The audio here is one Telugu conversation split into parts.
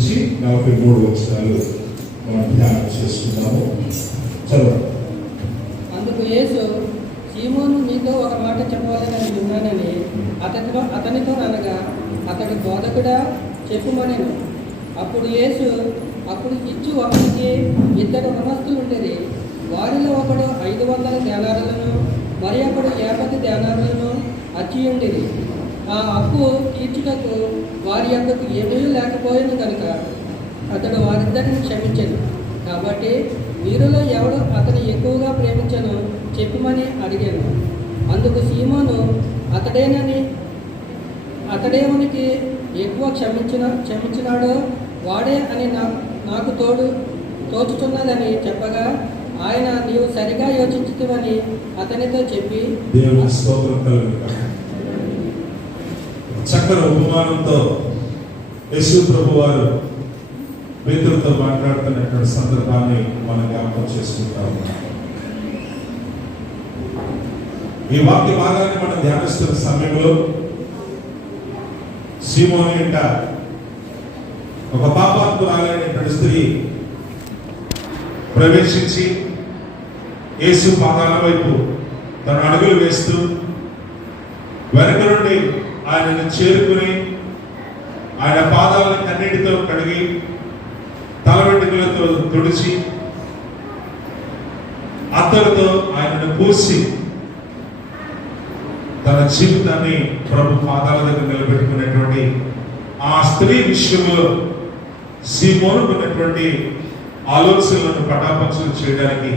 43 వచనాలు మనం ధ్యానం చేసుకుందాము. చదువు. అందుకు యేసు, సీమోను నీతో ఒక మాట చెప్పవాలని ఉన్నానని అతనితో అనగా, అతడు బోధకుడా చెప్పుమనెను. అప్పుడు యేసు, అప్పుడు ఇచ్చు ఒకరికి 2 రుణస్తులు ఉండేది. వారిలో ఒకడు 500 దేనారాలను, మరి ఒకడు 50 దేనారాలను అచ్చి ఉండేది. ఆ అప్పు తీర్చుటకు వారి యొక్కకు ఏమీ లేకపోయింది కనుక అతడు వారిద్దరిని క్షమించను. కాబట్టి వీరిలో ఎవడు అతను ఎక్కువగా ప్రేమించను చెప్పమని అడిగాను. అందుకు సీమోను, అతడేమనికి ఎక్కువ క్షమించినాడో వాడే అని నాకు తోచుతున్నదని చెప్పగా, ఆయన నీవు సరిగా యోచించుతువని అతనితో చెప్పి, దేవుని స్తోత్రం కలుగును. చక్కని ఉపమానంతో యేసు ప్రభు వారు పేతురుతో మాట్లాడుతున్నటువంటి సందర్భాన్ని మనం జ్ఞాపకం చేసుకుంటాము. ఈ వాక్య భాగాన్ని మనం ధ్యానిస్తున్న సమయంలో సీమోను ఇంట ఒక పాపాత్మురాలైనటువంటి స్త్రీ ప్రవేశించి యేసు పాదాల వైపు తన అడుగులు వేస్తూ వెనక నుండి ఆయనను చేరుకుని ఆయన పాదాలను కన్నీటితో కడిగి తల వెంట్రుకలతో తుడిచి అత్తరుతో ఆయనను పూసి తన జీవితాన్ని ప్రభు పాదాల దగ్గర నిలబెట్టుకునేటువంటి ఆ స్త్రీ విషయంలో సీమోనుకున్నటువంటి ఆలోచనలను పటాపంచలు చేయడానికి,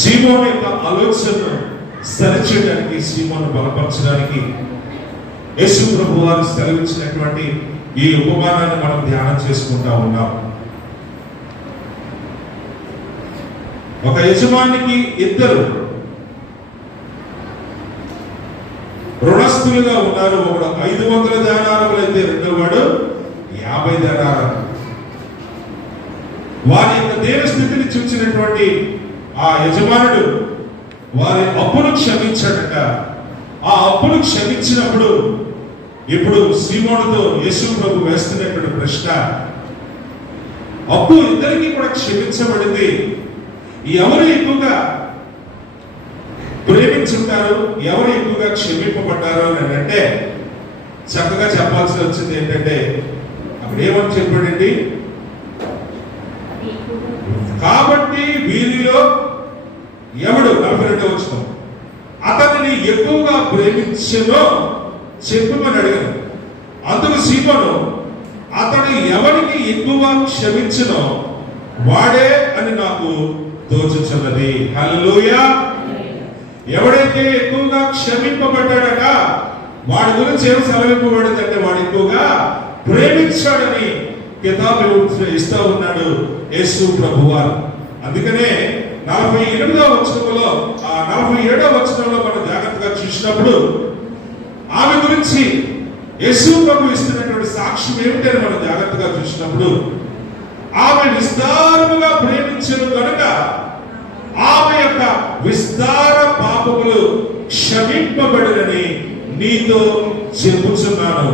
సీమోను యొక్క ఆలోచనను సరిచేయడానికి, సీమోను బలపరచడానికి యేసు ప్రభు వారు సెలవిచ్చినటువంటి ఈ ఉపమానాన్ని మనం ధ్యానం చేసుకుంటా ఉన్నాం. ఒక యజమానికి 2 రుణస్థులుగా ఉన్నారు. ఒకడు 500 దేనారములు అయితే రెండో వాడు 50 దేనారములు. వారి యొక్క దేన స్థితిని చూసినటువంటి ఆ యజమానుడు వారి అప్పును క్షమించాడట. ఆ అప్పును క్షమించినప్పుడు ఇప్పుడు సీమోనుతో యేసు ప్రభు వేస్తున్నటువంటి ప్రశ్న, అప్పు ఇద్దరికి కూడా క్షమించబడింది, ఎవరు ఎక్కువగా ప్రేమించుంటారు, ఎవరు ఎక్కువగా క్షమింపబడ్డారు అని అంటే చక్కగా చెప్పాల్సి వచ్చింది ఏంటంటే, అక్కడ ఏమని చెప్పాడండి, కాబట్టి వీరిలో ఎవడు 42వ వచనం అతనిని ఎక్కువగా ప్రేమించెనో చెప్పమని అడిగాను. అందుకు సీమోను, అతడు ఎవరికి ఎక్కువ క్షమించునో వాడే అని నాకు తోచుచున్నది. హల్లెలూయా. ఎవడైతే ఎక్కువగా క్షమింపబడ్డాడట వాడి గురించి ఏం సెలవింపబడిందంటే వాడు ఎక్కువగా ప్రేమించాడని కితాబు ఇస్తా ఉన్నాడు యేసు ప్రభువారు. అందుకనే 48వ వచనంలో 47వ వచనంలో మనం జాగ్రత్తగా చూసినప్పుడు ఆమె గురించి యేసు ప్రభు ఇస్తున్నటువంటి సాక్ష్యం ఏమిటని మనం జాగ్రత్తగా చూసినప్పుడు, ఆమె విస్తారముగా ప్రేమించను కనుక ఆమె యొక్క విస్తార పాపములు క్షమింపబడినని నీతో చెప్పుచున్నాను.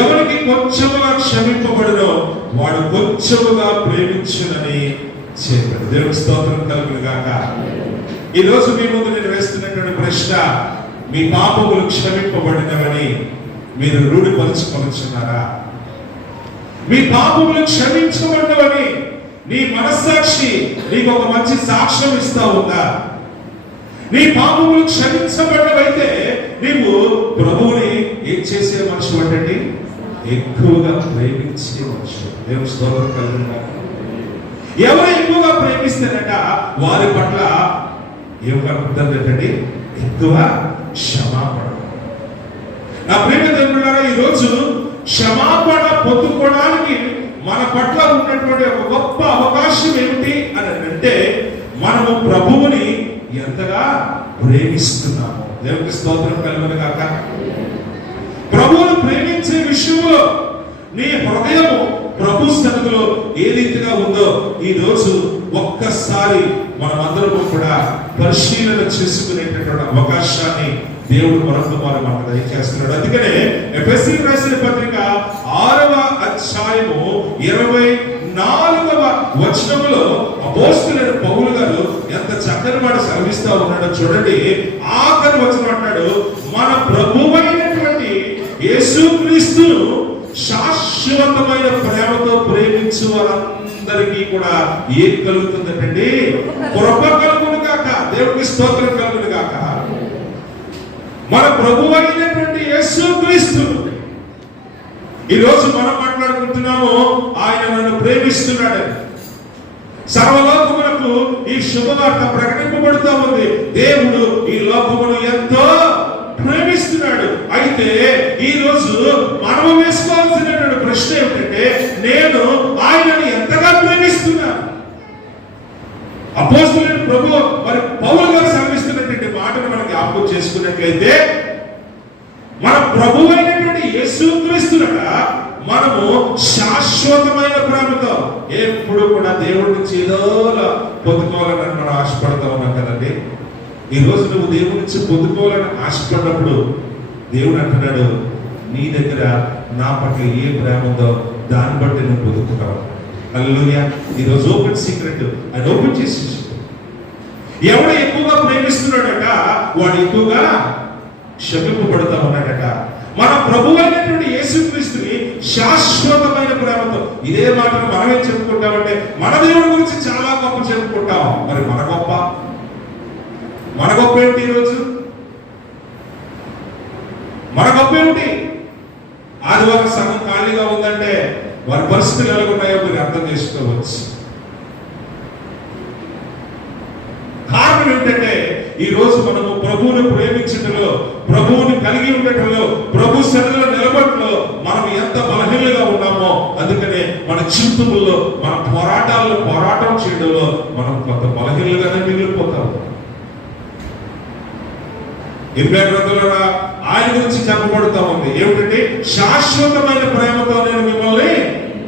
ఎవరికి కొంచెముగా క్షమింపబడినో వాడు కొంచెముగా ప్రేమించునని చెప్పాడు. దేవుని స్తోత్రం కలుగును గాక. ఈ రోజు మీ ముందు నేను వేస్తున్నటువంటి ప్రశ్న, మీ పాపములు క్షమింపబడినవని మీరు రూఢిపరుచుకొనుచున్నారా? మీ పాపములు క్షమించబడినవని నీ మనస్సాక్షి నీకు ఒక మంచి సాక్ష్యం ఇస్తా ఉందా? నీ పాపములు క్షమించబడినవైతే నీవు ప్రభువుని ఏం చేసే మనుషులు అంటే ఎక్కువగా ప్రేమించే మనుషులు. దేవుని స్తోత్రం కలుగును గాక. ఎవరు ఎక్కువగా ప్రేమిస్తారట వారి పట్ల ఏమంటే ఎక్కువ క్షమాపణ. నా ప్రేమ దేవుడారా, ఈ రోజు క్షమాపణ పొందుకోవడానికి మన పట్ల ఉన్నటువంటి ఒక గొప్ప అవకాశం ఏమిటి అని అంటే, మనము ప్రభువుని ఎంతగా ప్రేమిస్తున్నాము. దేవునికి స్తోత్రం కలుగును గాక. ప్రభువును ప్రేమించే విషయంలో నీ హృదయము ప్రభు సన్నిధిలో ఏ రీతిగా ఉందో ఈ రోజు ఒక్కసారి మనమందరము కూడా పరిశీలన చేసుకునేటటువంటి అవకాశాన్ని దేవుడు మనకు మనకు దయచేస్తున్నాడు. అందుకనే ఎఫెసీయులకు రాసిన పత్రిక 6వ అధ్యాయము 24వ వచనములో అపోస్తలుడైన పౌలు గారు ఎంత చక్కని మాట సెలవిస్తా ఉన్నాడో చూడండి. ఆఖరి వచనం అంటాడు, మన ప్రభువైనటువంటి యేసుక్రీస్తును శాశ్వతమైన ప్రేమతో ప్రేమించు వారందరికీ కూడా ఏం కలుగుతుందంటే కృప కలుగును గాక. దేవునికి స్తోత్రం కలుగును గాక. మన ప్రభువైనటువంటి యేసుక్రీస్తు, ఈ రోజు మనం మాట్లాడుకుంటున్నాము ఆయన నన్ను ప్రేమిస్తున్నాడని. సర్వలోకములకు ఈ శుభవార్త ప్రకటింపబడుతూ ఉంది. దేవుడు ఈ లోకమును ఎంతో ప్రేమిస్తున్నాడు. అయితే ఈ రోజు మనము వేసుకోవాల్సినటువంటి ప్రశ్న ఏమిటంటే, నేను ఆయనను ఎంతగా ప్రేమిస్తున్నాను? అపోస్తలుడైన ప్రభు మరి పౌలు గారు సెలవిస్తున్నటువంటి మాటను మనం జ్ఞాపకం చేసుకున్నట్లయితే, మన ప్రభువైనటువంటి యేసుక్రీస్తునట మనము శాశ్వతమైన ప్రేమతో ఎప్పుడు కూడా దేవుడి నుంచి ఏదోలా పొందుకోవాలని మనం ఆశపడతా ఉన్నాం కదండి. ఈ రోజు నువ్వు దేవుడి నుంచి పొందుకోవాలని ఆశపడినప్పుడు దేవుడు అంటున్నాడు, నీ దగ్గర నా పట్ల ఏ ప్రేమ ఉందో దాన్ని బట్టి నువ్వు పొందుకుంటావు. హల్లెలూయా. ఈ రోజు ఓపెన్ సీక్రెట్ ఆయన ఓపెన్ చేసి, ఎవడు ఎక్కువగా ప్రేమిస్తున్నాడట వాడు ఎక్కువగా క్షమింపబడుతూ ఉన్నాడట. మన ప్రభువైనటువంటి యేసుక్రీస్తుని శాశ్వతమైన ప్రేమతో, ఇదే మాటను మనమే చెప్పుకుంటామంటే మన దేవుడి గురించి చాలా గొప్ప చెప్పుకుంటాం. మరి మన గొప్ప ఏమిటి? ఈరోజు మన గొప్ప ఏమిటి? ఆదివారం సగం ఖాళీగా ఉందంటే వారి పరిస్థితులు ఎలా ఉన్నాయో మీరు అర్థం చేసుకోవచ్చు. కారణం ఏంటంటే ఈ రోజు మనము ప్రభువుని ప్రేమించటంలో, ప్రభువుని కలిగి ఉండటంలో, ప్రభు సన్నిధిలో నిలబడటంలో మనం ఎంత బలహీనంగా ఉన్నామో, అందుకనే మన జీవితంలో మన పోరాటం చేయడంలో మనం కొంత బలహీనంగానే మిగిలిపోతాం. ఇర్మియా గ్రంథంలో ఆయన గురించి చెప్పబడుతూ ఉంది. ఏమిటంటే, శాశ్వతమైన ప్రేమతో నేను మిమ్మల్ని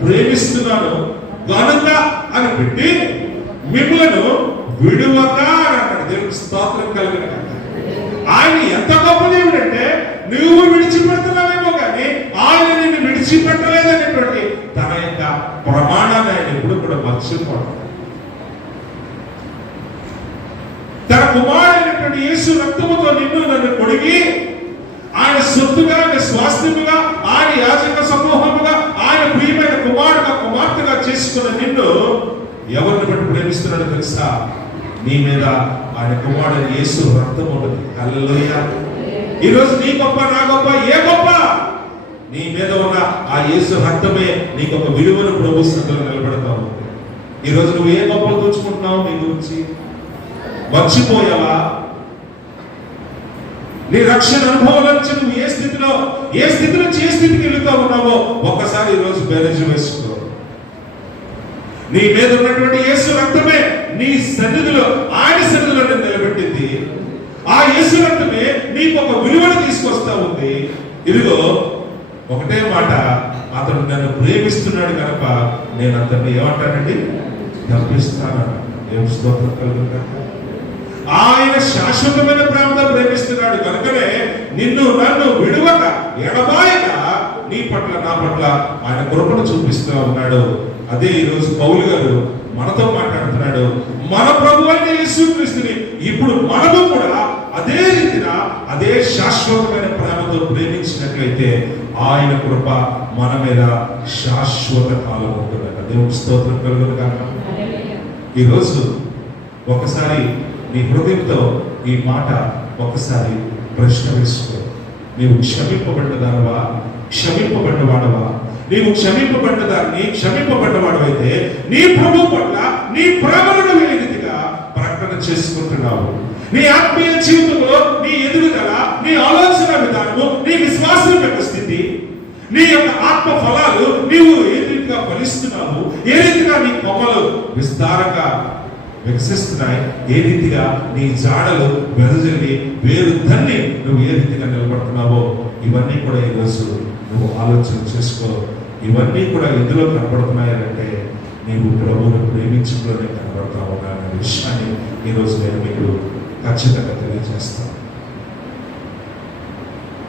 ప్రేమిస్తున్నాను గనుక అని పెట్టి మిమ్మలను విడువక అని అన్నాడు. దేవునికి స్తోత్రం కలిగిన. ఆయన ఎంత గొప్ప దేవుడు అంటే, నువ్వు విడిచిపెడుతున్నావేమో కానీ ఆయన నిన్ను విడిచిపెట్టలేదనేటువంటి తన యొక్క ప్రమాణాన్ని ఆయన ఎప్పుడు కూడా మర్చిపోతాడు. తన కుమారుడైనటువంటి యేసు రక్తముతో నిన్ను నన్ను కొడిగి ఆయన సొత్తుగా, స్వాస్థ్యముగా, ఆయన యాజక సమూహముగా, ఆయన ప్రియమైన కుమార్తెగా చేసుకున్న నిన్ను ఎవరిని బట్టి ప్రేమిస్తున్నాడో తెలుసా? నీ మీద ఆయన కుమారుడు యేసు రక్తం ఉన్నది. హల్లెలూయా. ఈరోజు నీ గొప్ప, నా గొప్ప, ఏ గొప్ప? నీ మీద ఉన్న ఆ యేసు రక్తమే నీకు ఒక విలువను ప్రభు సన్నిధిలో నిలబెడతా ఉంది. ఈరోజు నువ్వు ఏ గొప్పలు దోచుకుంటున్నావు? నీ గురించి మర్చిపోయావా? నీ రక్షణ అనుభవం నుంచి నువ్వు ఏ స్థితిలో నుంచి ఏ స్థితికి వెళుతూ ఉన్నావో ఒక్కసారి ఈరోజు బేరీజు వేసుకో. నీ మీద ఉన్నటువంటి యేసు రక్తమే నీ సన్నిధిలో, ఆయన సన్నిధిలో నిలబెట్టింది. ఆ యేసు రక్తమే నీకు ఒక విలువను తీసుకొస్తా ఉంది. ఇదిగో ఒకటే మాట, అతడు నన్ను ప్రేమిస్తున్నాడు కనుక నేను అతన్ని ఏమంటానండి? తప్పిస్తానని. ఏం స్తోత్రం కలుగుతాను. ఆయన శాశ్వతమైన ప్రేమతో ప్రేమిస్తున్నాడు కనుకనే నిన్ను నన్ను విడువక ఎడబాయక నీ పట్ల నా పట్ల ఆయన కృపను చూపిస్తూ ఉన్నాడు. అదే ఈరోజు పౌలు గారు మనతో మాట్లాడుతున్నాడు. మన ప్రభువైన యేసుక్రీస్తుని ఇప్పుడు మనము కూడా అదే రీతిగా, అదే శాశ్వతమైన ప్రేమతో ప్రేమించినట్లయితే ఆయన కృప మన మీద శాశ్వత కాలం ఉంటుందట. దేవుని స్తోత్రం కలుగును గాక. ఈరోజు ఒకసారి నీ హృదయంతో ఈ మాట ఒకసారి ప్రశ్న వేసుకో. నీవు క్షమింపబడ్డదానవా? క్షమింపబడ్డవాడవా? నీవు క్షమింపబడ్డవాడవైతే నీ ప్రభు పట్ల నీ ప్రేమను ఏ రీతిగా ప్రకటన చేసుకుంటున్నావు? నీ ఆత్మీయ జీవితంలో నీ ఎదుగుదల, నీ ఆలోచన విధానము, నీ విశ్వాసం యొక్క స్థితి, నీ యొక్క ఆత్మ ఫలాలు నీవు ఏ రీతిగా ఫలిస్తున్నావు? ఏ రీతిగా నీ కొమ్మలు విస్తారంగా వికసిస్తున్నాయి? ఏ రీతిగా నీ జాడలు వెదజల్లి వేరు తన్ని నువ్వు ఏ రీతిగా నిలబడుతున్నావో ఇవన్నీ కూడా ఈరోజు నువ్వు ఆలోచన చేసుకో. ఇవన్నీ కూడా ఎందులో కనబడుతున్నాయంటే నీవు ప్రభువును ప్రేమించుకునే కనబడతా ఉన్నాననే విషయాన్ని ఈరోజు నేను మీకు ఖచ్చితంగా తెలియజేస్తాను.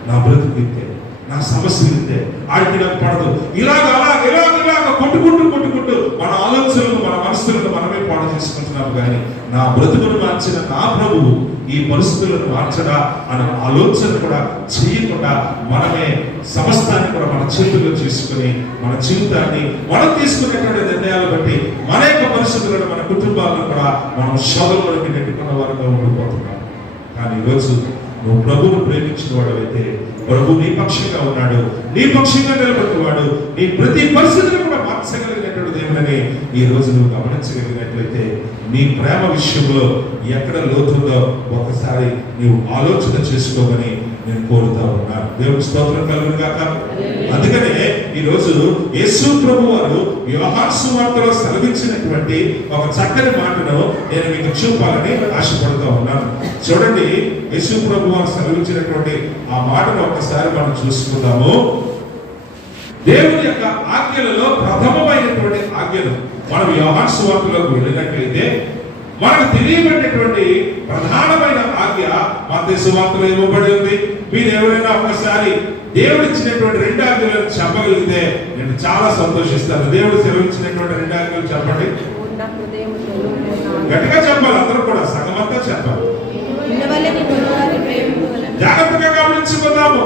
నా బ్రతుకు ఇంతే. నా సమస్య ఇంతే, ఆడికి నాకు పడదు, ఇలాగ కొట్టుకుంటూ మన ఆలోచనలు మన మనసులను మనమే పాడు చేసుకుంటున్నాము. కానీ నా బ్రతుకును మార్చిన నా ప్రభువు ఈ పరిస్థితులను మార్చడా అనే ఆలోచన కూడా చేయకుండా మనమే సమస్తాన్ని కూడా మన చేతుల్లో చేసుకుని మన జీవితాన్ని మనం తీసుకునేటువంటి నిర్ణయాలు బట్టి మన యొక్క పరిస్థితులను మన కుటుంబాలను కూడా మనం శోధనలోకి నెట్టుకున్న వారుగా ఉండిపోతున్నాం. కానీ ఈరోజు నువ్వు ప్రభువును ప్రేమించిన వాడైతే ప్రభు నీ పక్షంగా ఉన్నాడు, నీ పక్షంగా నిలబెట్టువాడు, నీ ప్రతి పరిస్థితిని కూడా మార్చగలిగినటువంటి దేవుడని ఈ రోజు నువ్వు గమనించగలిగినట్లయితే నీ ప్రేమ విషయంలో ఎక్కడ లోతుందో ఒకసారి నీవు ఆలోచన చేసుకోమని నేను కోరుతా ఉన్నాను. దేవుని స్తోత్రం కలుగును గాక. అందుకనే ఈరోజు యేసు ప్రభు వారు యోహాను సువార్తలో సెలవిచ్చినటువంటి ఒక చక్కని మాటను నేను మీకు చూపాలని ఆశపడుతూ ఉన్నాను. చూడండి, యేసు ప్రభు వారు సెలవిచ్చినటువంటి ఆ మాటను ఒకసారి మనం చూసుకుందాము. దేవుని యొక్క ఆజ్ఞలలో ప్రథమమైనటువంటి ఆజ్ఞలు మనం యోహాను సువార్తలోకి వెళ్ళినట్లయితే మనకు తెలియబడినటువంటి ప్రధానమైన ఆజ్ఞ మత్తయి సువార్తలో ఇవ్వబడి ఉంది. మీరు ఎవరైనా ఒకసారి దేవుడు ఇచ్చినటువంటి 2 ఆజ్ఞలను చెప్పగలిగితే నేను చాలా సంతోషిస్తాను. దేవుడు సెలవిచ్చినటువంటి 2 ఆజ్ఞలు చెప్పండి. గట్టిగా చెప్పాలి, అందరూ కూడా సగమంతా చెప్పాలి. జాగ్రత్తగా గమనించుకుందాము.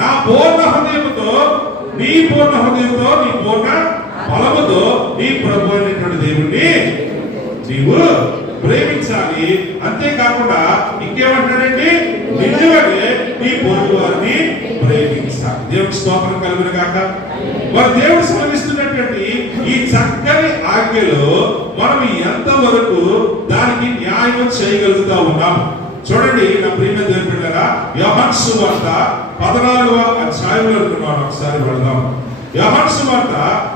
నా పూర్ణ హృదయముతో, నీ పూర్ణ హృదయంతో, నీ పూర్ణ బలముతో నీ ప్రభు అయినటువంటి దేవుణ్ణి నీవు ప్రేమించాలి. అంతేకాకుండా ఇంకేమంటాడండి, నిజమే నీ పొరుగు వారిని ప్రేమించాలి. దేవుడి స్తోత్రం కలుగును గాక. మరి దేవుడు శ్రమిస్తున్నటువంటి ఈ చక్కని ఆజ్ఞలో మనం ఎంతవరకు దానికి న్యాయం చేయగలుగుతా ఉన్నాం? చూడండి నా ప్రియమైన దేవుని బిడ్డలారా, యోహాను సువార్త 14వ అధ్యాయంలో మనం ఒకసారి వెళ్దాం. యోహాను సువార్త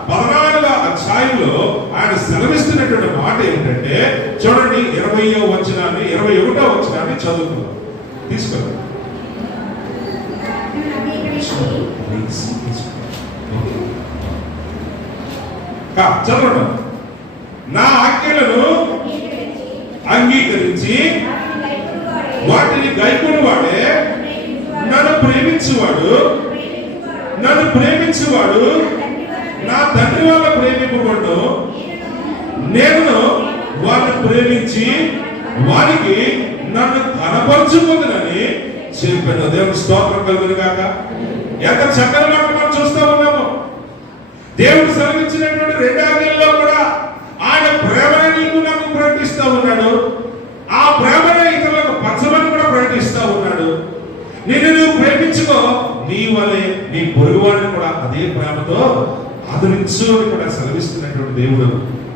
14వ అధ్యాయంలో ఆయన సెలవిస్తున్నటువంటి మాట ఏంటంటే, చూడండి 20వ వచనాన్ని 21వ వచనాన్ని చదువుకుందాం. తీసుకోండి. చదవండి. నా ఆజ్ఞలను అంగీకరించి వాటిని గైకొని వాడే నన్ను ప్రేమించువాడు నా తండ్రి వల్ల ప్రేమింపబడ్డు, నేను వారిని ప్రేమించి వారికి నన్ను కనపరుచుకుందని చెప్పాను. దేవుని స్తోత్రం కలుగును గాక. ఎంత చక్కని మాట మనం చూస్తూ ఉన్నాము. దేవుడు సెలవిచ్చినటువంటి 2 ఆజ్ఞల్లో కూడా ఆయన ప్రేమను నీకు నాకు ప్రకటిస్తూ ఉన్నాడు. ఆ ప్రేమను ఇతరులకు పంచమని కూడా ప్రకటిస్తూ ఉన్నాడు. నిన్ను నువ్వు ప్రేమించుకో, నీ వలె నీ పొరుగువాడిని కూడా అదే ప్రేమతో ఆదరించు అని కూడా సెలవిస్తున్నటువంటి దేవుడు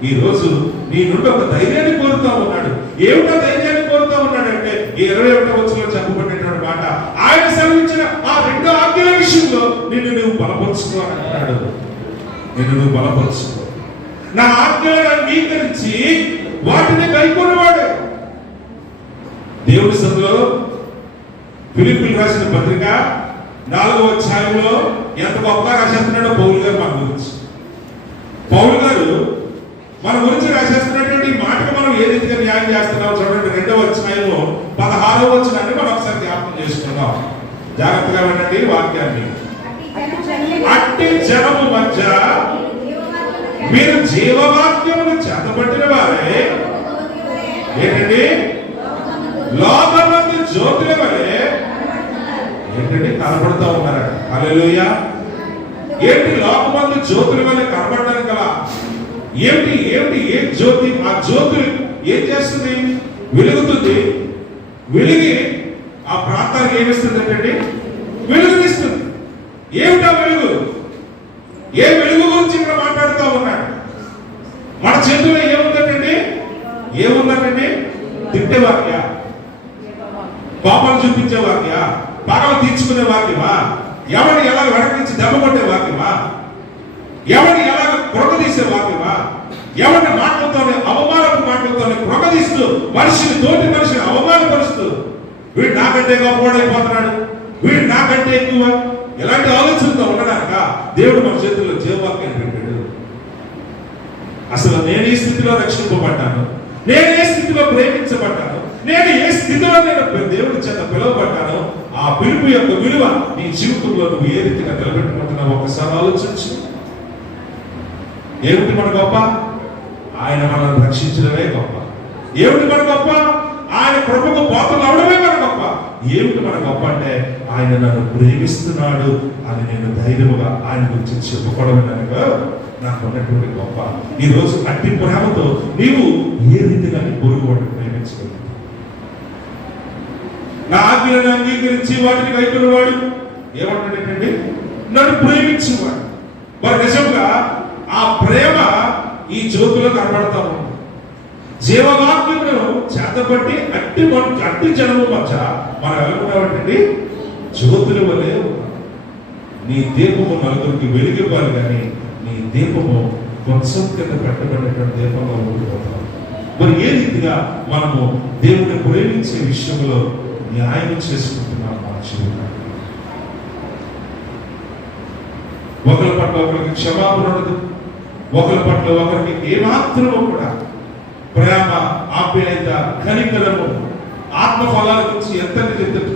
ఈ రోజు నీ నుండి ఒక ధైర్యాన్ని కోరుతా ఉన్నాడు. ఏమిటో ధైర్యాన్ని కోరుతా ఉన్నాడంటే 21వ వచనంలో చెప్పబడినటువంటి మాట, ఆయన సెలవించిన ఆ 2 ఆజ్ఞల విషయంలో నిన్ను నువ్వు బలపరుచుకో అని అంటున్నాడు. నిన్ను నువ్వు బలపరుచుకో, నా ఆజ్ఞలను అంగీకరించి వాటిని కైకొనేవాడు. దేవుడి సభలో ఫిలిప్పీయులకు రాసిన పత్రిక 4వ అధ్యాయంలో ఎంత గొప్పగా రాసేస్తున్నాడో పౌలు గారు మన గురించి. పౌలు గారు మన గురించి రాసేస్తున్నటువంటి మాటకు మనం ఏ రీతిగా న్యాయం చేస్తున్నాం చూడండి. 2వ అధ్యాయంలో 16వ వచనాన్ని మనం ఒకసారి జ్ఞాపకం చేసుకుందాం. జాగ్రత్తగా వినండి వాక్యాన్ని. అట్టి జనము మధ్య మీరు జీవవాక్యమును చేతబట్టిన వారే ఏంటండి, లోకమందు జ్యోతుల వలె ఏంటండి కనబడుతూ ఉన్నారట. హల్లెలూయా. ఏంటి లోకమందు జ్యోతుల వలె కనబడడానికి గల ఏమిటి ఏ జ్యోతి? ఆ జ్యోతి ఏం చేస్తుంది? వెలుగుతుంది. వెలిగి ఆ ప్రాంతానికి ఏమిస్తుంది అంటే వెలుగునిస్తుంది. ఏమిటా వెలుగు? ఏ వెలుగు గురించి ఇక్కడ మాట్లాడుతూ ఉన్నాడు? మన చేతుల్లో ఏముందండి? తిట్టే వాక్య, పాపాలు చూపించే వాక్య, పగలు తీర్చుకునే వాక్యమా, ఎవరిని ఎలా వెనకరించి దెబ్బ కొట్టే వాక్యమా, ఎవరిని ఎలా క్రొక్కదీసే వాక్యమా, ఎవరిని మాటలతోనే అవమానపు మాటలతోనే క్రొక్కదీస్తూ తోటి మనిషిని అవమానపరుస్తూ వీడు నాకంటే గొప్పవాడైపోతున్నాడు, వీడు నాకంటే ఎక్కువ, ఎలాంటి ఆలోచనతో ఉండడానిక దేవుడు మన చేతుల్లో జీవవాక్యాన్ని పెట్టాడు. అసలు నేను ఈ స్థితిలో రక్షింపబడ్డాను, నేను ఏ స్థితిలో ప్రేమించబడ్డాను, నేను ఏ స్థితిలో నేను దేవుడి చేత పిలువబడ్డాను, ఆ ఆ పిలుపు యొక్క విలువ నీ జీవితంలో నువ్వు ఏ రీతిగా నిలబెట్టుకుంటున్నావు ఒకసారి ఆలోచించు. ఏమిటి మన గొప్ప? ఆయన మనల్ని రక్షించడమే గొప్ప. ఏమిటి మన గొప్ప? ఆయన కృపకు పాత్రలు అవడమే మన గొప్ప. ఏమిటి మన గొప్ప అంటే ఆయన నన్ను ప్రేమిస్తున్నాడు అని నేను ధైర్యముగా ఆయన గురించి చెప్పుకోవడం నాకు ఉన్నటువంటి గొప్ప. ఈ రోజు అట్టి ప్రేమతో నీవు ఏ రీతిగా నీ పొరుగు వాడిని ప్రేమించగలవు? నా ఆజ్ఞలను అంగీకరించి వాటిని కైకొనేవాడు ఏమంటాడంటే నన్ను ప్రేమించేవాడు. మరి నిజంగా ఆ ప్రేమ ఈ జ్యోతిలో కనబడతా ఉంది. జీవవాక్యమును చేతబట్టి అట్టి జనము మధ్య మనం అనుకున్నామంటే జ్యోతుల వలె నీ దీపము నలుగురికి వెలిగివ్వాలి, కానీ నీ దీపము కొంచెం కింద పెట్టబడినటువంటి దీపంలో ఉండిపోతాం. మరి ఏ రీతిగా మనము దేవుని ప్రేమించే విషయంలో న్యాయం చేసుకుంటున్నాం మన జీవితం? ఒకరి పట్ల ఒకరికి క్షమాపణ ఉండదు, ఒకరి పట్ల ఒకరికి ఏమాత్రము కూడా ప్రేమ, ఆప్యాయత, కనికరము, ఆత్మఫలాల గురించి ఎంత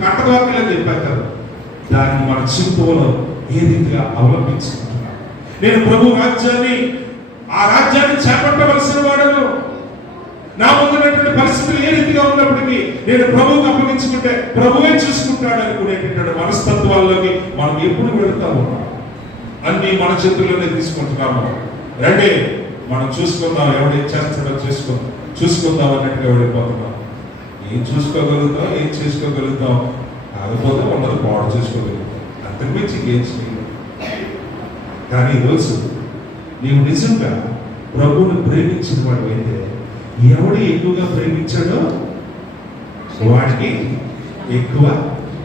కట్టవాక్యలో చెప్పారు. దాన్ని మన జీవితంలో ఏ రీతిగా అవలంబించుకుంటున్నాం? నేను ప్రభు రాజ్యాన్ని, ఆ రాజ్యాన్ని చేపట్టవలసిన వాడను. నా ముందున్నటువంటి పరిస్థితులు ఏ రీతిగా ఉన్నప్పటికీ నేను ప్రభువుకు అప్పగించుకుంటే ప్రభువే చూసుకుంటాడు అనుకునేటువంటి మనస్తత్వాల్లోకి మనం ఎప్పుడు వెళుతా ఉన్నాం. అన్ని మన చేతుల్లోనే తీసుకుంటున్నాము. రండి మనం చూసుకుందాం, ఎవడేం చేస్తాడో చూసుకుందాం అన్నట్టుగా వెళ్ళిపోతున్నాం. ఏం చూసుకోగలుగుతాం, ఏం చేసుకోగలుగుతాం? కాకపోతే ఉన్నది పాడు చేసుకోగలుగుతాం, అంతకుమించి ఏం చేయలేదు. కానీ ఈరోజు నీవు నిజంగా ప్రభువుని ప్రేమించిన వాడు అయితే ఎవడు ఎక్కువగా ప్రేమించాడో వాడికి ఎక్కువ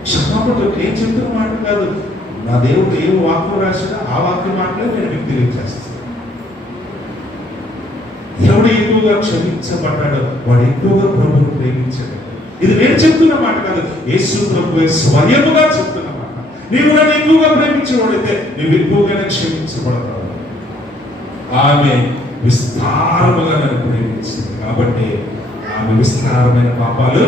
క్షమాపణ. ఏం చెప్తున్న మాట కాదు, నా దేవుడు ఏ వాక్యం రాసినా ఆ వాక్యం మాటలే నేను మీకు తెలియజేస్తాను. ఎవడు ఎక్కువగా క్షమించబడ్డాడో వాడు ఎక్కువగా ప్రభువును ప్రేమించాడు. ఇది నేను చెప్తున్న మాట కాదు, యేసు ప్రభువే స్వయముగా చెప్తున్న మాట. నీవు నన్ను ఎక్కువగా ప్రేమించేవాడైతే నువ్వు ఎక్కువగానే క్షమించబడతావు. ఆమె విస్తారముగా నన్ను ప్రేమించింది కాబట్టి ఆమె విస్తారమైన పాపాలు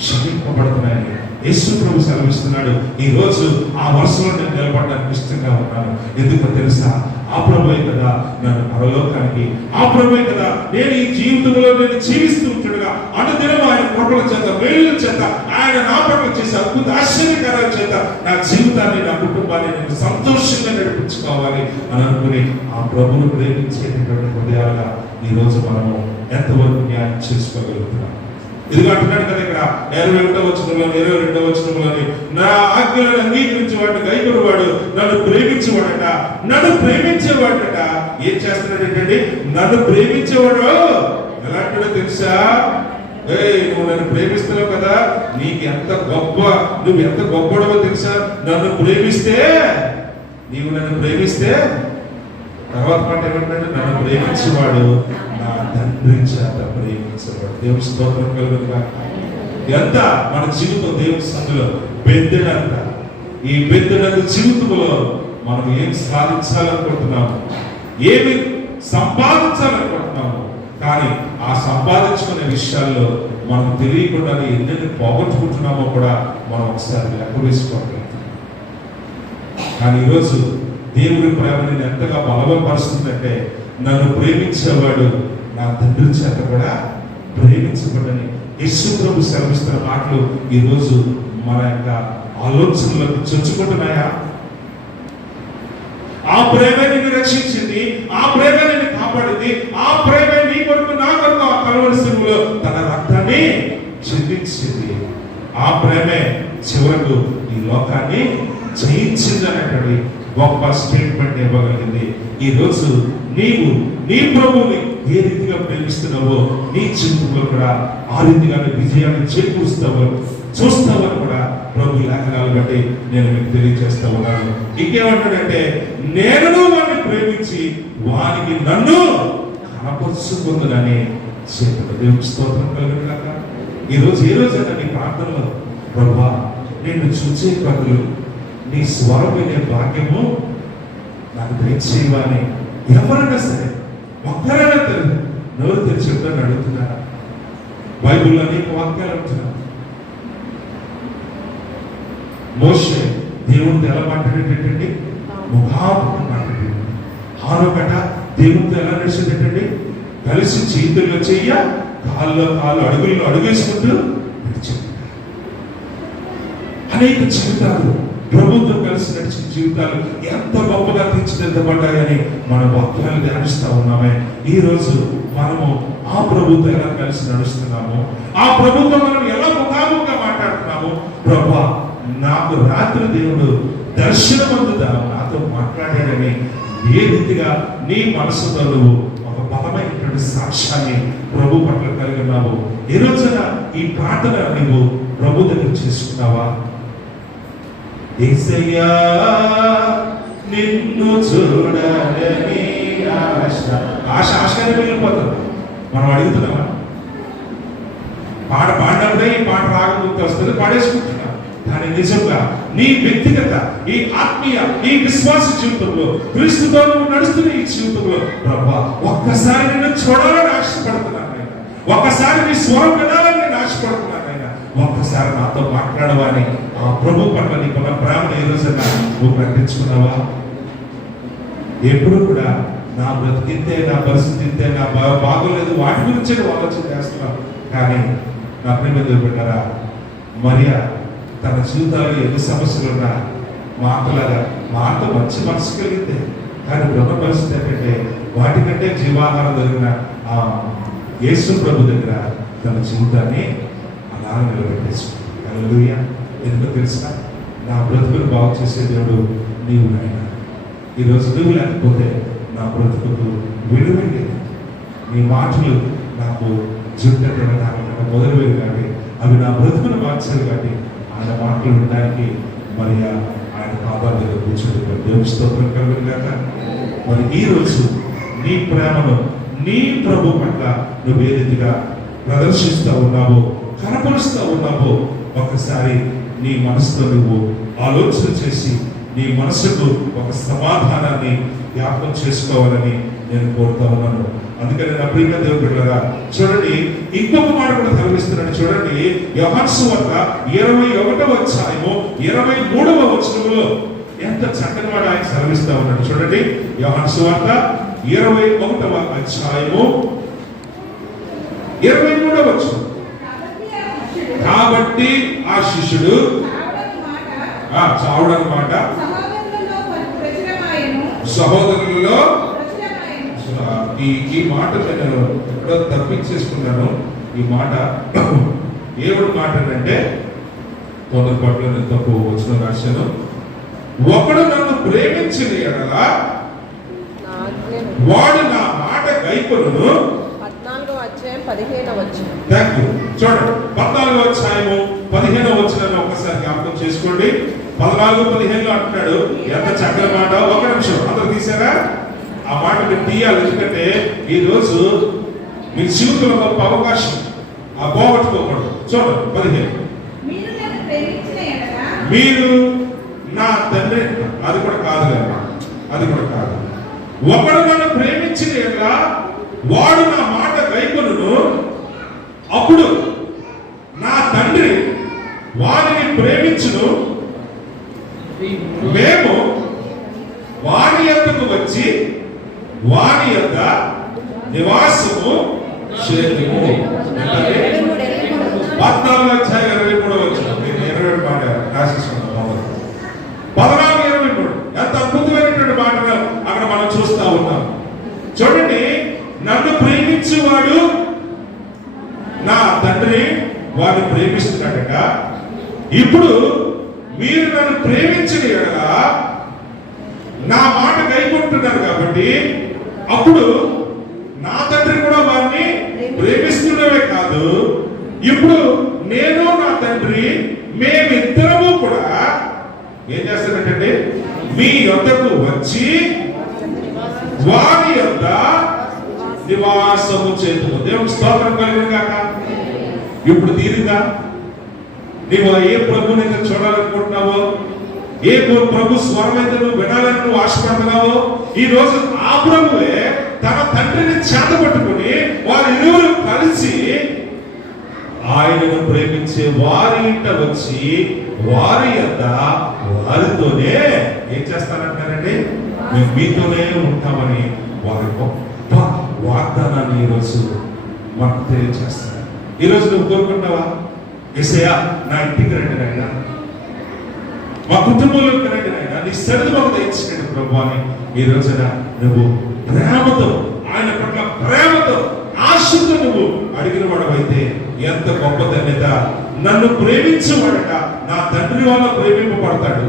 క్షమింపబడుతున్నాయని యేసు ప్రభు సెలవిస్తున్నాడు. ఈ రోజు ఆ వరుసలో నేను నిలబడడానికి ఇష్టంగా ఉన్నాను. ఎందుకో తెలుసా? ఆ ప్రభువే కదా నన్ను పరలోకానికి, ఆ ప్రభువే కదా నేను ఈ జీవితంలో నేను జీవిస్తూ ఉంటుండగా అనుదినం ఆయన కృపల చేత, మేలుల చేత, ఆయన నా పట్ల చేసే అద్భుత ఆశ్చర్యకారాల చేత నా జీవితాన్ని, నా కుటుంబాన్ని నేను సంతోషంగా నడిపించుకోవాలి అని అనుకుని ఆ ప్రభువును ప్రేమించేటటువంటి హృదయాలుగా ఈ రోజు మనము ఎంతవరకు న్యాయం చేసుకోగలుగుతున్నాం? ఇదిగో అంటున్నాడు కదా ఇక్కడ 21వ వచనంలో, 22వ వచనంలోని నా ఆజ్ఞలను అంగీకరించి వాడిని కైకొనేవాడు నన్ను ప్రేమించేవాడట. నన్ను ప్రేమించేవాడట ఏం చేస్తున్నాడంటే నన్ను ప్రేమించేవాడు ఎలాంటిదో తెలుసా? నువ్వు నన్ను ప్రేమిస్తున్నావు కదా, నీకు ఎంత గొప్ప, నువ్వు ఎంత గొప్పడవో తెలుసా? నన్ను ప్రేమిస్తే, నీవు నన్ను ప్రేమిస్తే తర్వాత మాట ఏమంటే నన్ను ప్రేమించేవాడు నా తండ్రి చేత ప్రేమించేవాడు. దేవుని స్తోత్రం కలుగునుగా. ఎంత మన జీవితం దేవుని సందులో బెద్దెడంత. ఈ బెద్దెడంత జీవితంలో మనం ఏం సాధించాలనుకుంటున్నాము, ఏమి సంపాదించాలనుకుంటున్నాము, కానీ ఆ సంపాదించుకునే విషయాల్లో మనం తెలియకుండానే ఎన్నెన్ని పోగొట్టుకుంటున్నామో కూడా మనం ఒకసారి లెక్క వేసుకోగలుగుతాం. కానీ ఈరోజు దేవుడి ప్రేమని ఎంతగా బలపరుస్తుందంటే నన్ను ప్రేమించేవాడు నా తండ్రి చేత కూడా ప్రేమించబడని యేసు ప్రభు సెలవిస్తున్న మాటలు ఈరోజు మన యొక్క ఆలోచనలకు చొచ్చుకుంటున్నాయా? ఆ ప్రేమ నిన్ను రక్షించింది, ఆ ప్రేమ నిన్ను కాపాడింది, ఆ ప్రేమ నీ కొరకు నా కొరకు ఆ కల్వరి శిలువలో తన రక్తాన్ని చిందించింది. ఆ ప్రేమే చివరకు ఈ లోకాన్ని జయించింది అనేటువంటి గొప్ప స్టేట్మెంట్ ఇవ్వగలిగింది. ఈ రోజు నీవు నీ ప్రభువుని ఏ రీతిగా ప్రేమిస్తున్నావో నీ జీవితంలో కూడా ఆ రీతిగానే విజయాన్ని చేకూరుస్తావో చూస్తావని కూడా ప్రభు లేఖనాలు బట్టి నేను మీకు తెలియజేస్తా ఉన్నాను. ఇంకేమంటాడంటే నేను వాడిని ప్రేమించి వానికి నన్ను కనపరుచుకుందని చెప్పాడు. దేవుని స్తోత్రం కలుగునుగాక. ఈరోజు ఏ రోజైనా నీ ప్రార్థనలో ప్రభువా నిన్ను చూసే కథలు, నీ స్వరం వినే భాగ్యము నాకు దయచేయమని ఎవరైనా సరే ఒక్కరైనా తెలియదు నోరు తెరిచి చెప్తాను అడుగుతున్నారా? బైబిల్లో అనేక వాక్యాలు అంటున్నారు. మోషే దేవునితో ఎలా మాట్లాడేటండి? ముఖాముఖం మాట్లాడేది. హానోకట దేవునితో ఎలా నడిచేటండి? కలిసి చేతుల్లో చెయ్య, కాళ్ళు అడుగుల్లో అడుగేసుకుంటూ నడిచేది. అనేక జీవితాలు ప్రభుత్వం కలిసి నడిచిన జీవితాలు ఎంత గొప్పగా తీర్చిదిద్దబడ్డాయని మన వాక్యాలు ధ్యానిస్తా ఉన్నామే. ఈ రోజు మనము ఆ ప్రభుత్వం ఎలా కలిసి నడుస్తున్నాము, ఆ ప్రభుత్వం మనం ఎలా ముఖాముఖంగా మాట్లాడుతున్నాము. ప్రభా, నాకు రాత్రి దేవుడు దర్శనమందుగా నాతో మాట్లాడాడని ఏ రీతిగా నీ మనసుతో నువ్వు ఒక బలమైనటువంటి సాక్ష్యాన్ని ప్రభు పట్ల కలిగి ఉన్నావు. ఈ రోజున ఈ ప్రార్థన నువ్వు ప్రభు దగ్గర చేసుకున్నావా? యేసయ్యా నిన్ను చూడాలని ఆశగా వెళ్ళిపోతుంది. మనం అడుగుతున్నామా? పాడినప్పుడే ఈ పాట రాగం గుర్తు వస్తుంది, పాడేసుకుంటున్నాం. కానీ నిజంగా నీ వ్యక్తిగత, ఈ ఆత్మీయ, ఈ విశ్వాస జీవితంలో, క్రీస్తుతో నువ్వు నడుస్తున్న ఈ జీవితంలో ప్రభా, ఒక్కసారి నిన్ను చూడాలని ఆశపడుతున్నాను ఆయన. ఒక్కసారి నీ స్వరం వినాలని నేను ఆశపడుతున్నాను ఆయన. ఒక్కసారి నాతో మాట్లాడవని ఆ ప్రభు పట్ల నీకున్న ప్రేమను ఈ రోజున నువ్వు ప్రకటించుకున్నావా? ఎప్పుడు కూడా నా బ్రతికింతే, నా పరిస్థితి ఇంతే, నా బాగోలేదు, వాటి గురించే ఆలోచన చేస్తున్నావు. కానీ నా ప్రేమ దేవుడారా, మరియా తన జీవితాల్లో ఎన్ని సమస్యలున్నా మాటలాగా మాట మంచి మనసు కలిగిందే. కానీ బ్రహ్మ పరిస్థితి ఏంటంటే వాటికంటే జీవాహారం జరిగిన ఆ యేసు ప్రభు దగ్గర తన జీవితాన్ని అలా నిలబెట్టేసుకుంది. హల్లెలూయా. ఎందుకు తెలుసా? నా బ్రతుకును బాగు చేసే దేవుడు నీవు నాయన. ఈరోజు నువ్వు లేకపోతే నా బ్రతుకుకు విలువ లేదు. నీ మాటలు నాకు జీవితంలో మొదలువేవి కానీ అవి నా బ్రతుకును మార్చాలి. కాబట్టి ఆయన మాటలు వినడానికి మరి ఆయన పాదాల దగ్గర కూర్చొని దేవుని స్తోత్రం కలుగుగాక. మరి ఈ రోజు నీ ప్రేమను నీ ప్రభు పట్ల నువ్వు ఏ రీతిగా ప్రదర్శిస్తూ ఉన్నావో, కనపరుస్తూ ఉన్నావో ఒకసారి నీ మనసుతో నువ్వు ఆలోచన చేసి నీ మనసుకు ఒక సమాధానాన్ని జ్ఞాపకం చేసుకోవాలని నేను కోరుతా ఉన్నాను. అందుకని నా ప్రియమైన దేవుడిలారా చూడండి, ఇంకొక మాట కూడా తలపిస్తున్నాడు. చూడండి, యోహాను సువార్త 21వ అధ్యాయము 23వ వచనంలో ఎంత చక్కని మాట ఆయన సెలవిస్తా ఉన్నాడు. చూడండి, యోహాను సువార్త 21వ అధ్యాయము 23వ వచనం. కాబట్టి ఆ శిష్యుడు చావడానికి మాట సహోదరులలో ఈ మాట నేను ఎక్కడో తప్పించేసుకున్నాను. ఈ మాట ఏడు మాట అంటే తొందరపాటులో నేను తప్పు వచ్చిన రాశాను. ఒకడు నన్ను ప్రేమించిన ఎడల వాడు నా మాట గైకొనును. 14వ అధ్యాయం 15వ వచనం. థాంక్యూ. చూడండి, 14వ అధ్యాయము 15వ వచనాన్ని ఒక్కసారి జ్ఞాపకం చేసుకోండి. 14-15లో అంటున్నాడు. ఎంత చక్కని మాట. ఒక నిమిషం, అందరూ తీసారా? ఆ మాట మీరు తీయాలి. ఎందుకంటే ఈ రోజు మీ జీవితంలో గొప్ప అవకాశం ఆ పోగొట్టుకోకూడదు. చూడండి, 15. మీరు నా తండ్రి, అది కూడా కాదు కదా, అది కూడా కాదు. ఒకడు నన్ను ప్రేమించిన ఎడల వాడు నా మాట గైకొనును. అప్పుడు నా తండ్రి వారిని ప్రేమించును. మేము వారి యొద్దకు వచ్చి వారి యొద్ద నివాసము చేతుము. 14వ అధ్యాయం 23వ వచనం. నేను 27 మాట రాసేసుకున్నాను. 14-23 ఎంత అద్భుతమైనటువంటి మాటలు అక్కడ మనం చూస్తా ఉన్నాం. చూడండి, నన్ను ప్రేమించేవాడు నా తండ్రి వారిని ప్రేమిస్తున్నాడట. ఇప్పుడు మీరు నన్ను ప్రేమించిన ఎడల నా మాట గైకొంటున్నారు కాబట్టి అప్పుడు నా తండ్రి కూడా వారిని ప్రేమిస్తున్నవే కాదు, ఇప్పుడు నేను నా తండ్రి మేమిద్దరము కూడా ఏం చేస్తానంటే మీ యొద్దకు వచ్చి వారి యొద్ద నివాసము చేతుము. దేవుని స్తోత్రం కలిగిన గాక. ఇప్పుడు తీరిందా? నీవు ఏ ప్రభుని చూడాలనుకుంటున్నావో, ఏ ప్రభు స్వరం అయితే నువ్వు వినాలని నువ్వు ఆశపడుతున్నావో, ఈ రోజు ఆ ప్రభువే తన తండ్రిని చేత పట్టుకుని వారి ఇరువురు కలిసి ఆయనను ప్రేమించే వారి ఇంట వచ్చి వారి యొక్క వారితోనే ఏం చేస్తానంటారండి, మేము మీతోనే ఉంటామని వారి గొప్ప వాగ్దానాన్ని ఈరోజు మనకు తెలియజేస్తారు. ఈరోజు నువ్వు కోరుకుంటావా, యేసయ్యా నా ఇంటికి రండి నాయనా, మా కుటుంబంలోకి రండి నాయనా, నీ సరిది మాకు దయచేయండి ప్రభు అని ఈ రోజున నువ్వు ప్రేమతో, ఆయన పట్ల ప్రేమతో, ఆశతో నువ్వు అడిగిన వాడవైతే ఎంత గొప్ప ధన్యత. నన్ను ప్రేమించేవాడట నా తండ్రి వల్ల ప్రేమింపబడతాడు.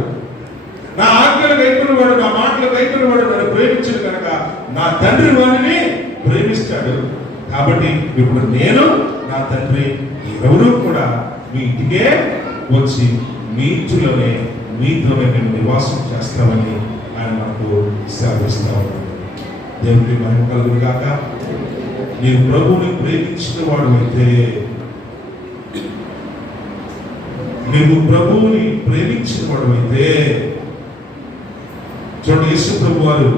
నా ఆజ్ఞలు కైకొనేవాడు, నా మాటలు కైకొనేవాడు నన్ను ప్రేమించడు కనుక నా తండ్రి వారిని ప్రేమిస్తాడు. కాబట్టి ఇప్పుడు నేను, నా తండ్రి ఎవరు కూడా మీ ఇంటికే వచ్చి మీ ఇంటిలోనే మీతోనే మేము నివాసం చేస్తామని ఆయన మనకు సెలవిస్తా ఉన్నాడు. దేవుడికి మహిమ కలుగును గాక. నీవు ప్రభువుని ప్రేమించిన వాడు అయితే, నీవు ప్రభువుని ప్రేమించిన వాడు అయితే, చూడండి యేసు ప్రభు వారు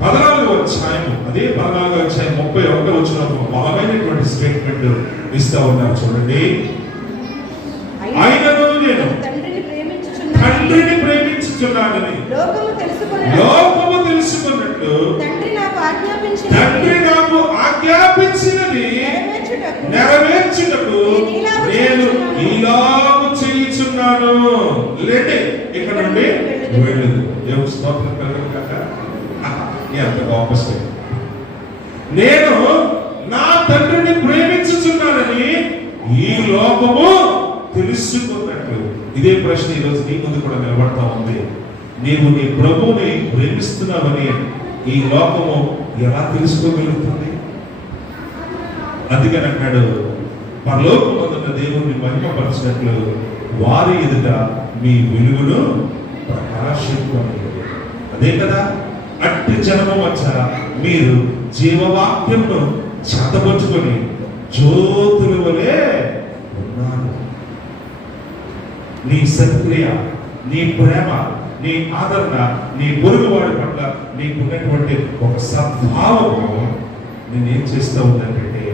14వ అధ్యాయం, అదే 14వ అధ్యాయం 31వ వచనంలో బలమైనటువంటి స్టేట్మెంట్ ఇస్తా ఉన్నారు. చూడండి, ఆయనను నేను తండ్రిని ప్రేమించుచున్నానని లోకము తెలుసుకున్నట్లు తండ్రి నాకు ఆజ్ఞాపించినది నెరవేర్చుటకు నేను ఈలాగు చేయుచున్నాను. లేండి ఇక్కడ నుండి వెళ్ళదు. దేవుని స్తోత్రం కలుగును గాక. ఎంత గొప్ప స్టేట్. నేను నా తండ్రిని ప్రేమించుచున్నానని ఈ లోకము తెలుసుకున్నట్లు. ఇదే ప్రశ్న ఈరోజు నీ ముందు కూడా నిలబడతా ఉంది. నీవు నీ ప్రభువుని ప్రేమిస్తున్నావని ఈ లోకము ఎలా తెలుసుకోగలుగుతుంది? అందుకని అంటాడు, పరలోకమందున్న దేవుణ్ణి మహిమపరచినట్లు వారి ఎదుట మీ వెలుగును ప్రకాశింపండి. అదే కదా, అట్టి జనము వచ్చ మీరు జీవవాక్యమును చేతపరుచుకొని జ్యోతుల వలె ఉన్నారు. నీ సత్క్రియ, నీ ప్రేమ, నీ ఆదరణ, నీ పొరుగువాడి పట్ల నీకున్నటువంటి ఒక సద్భావము నేనేం చేస్తూ ఉందంటే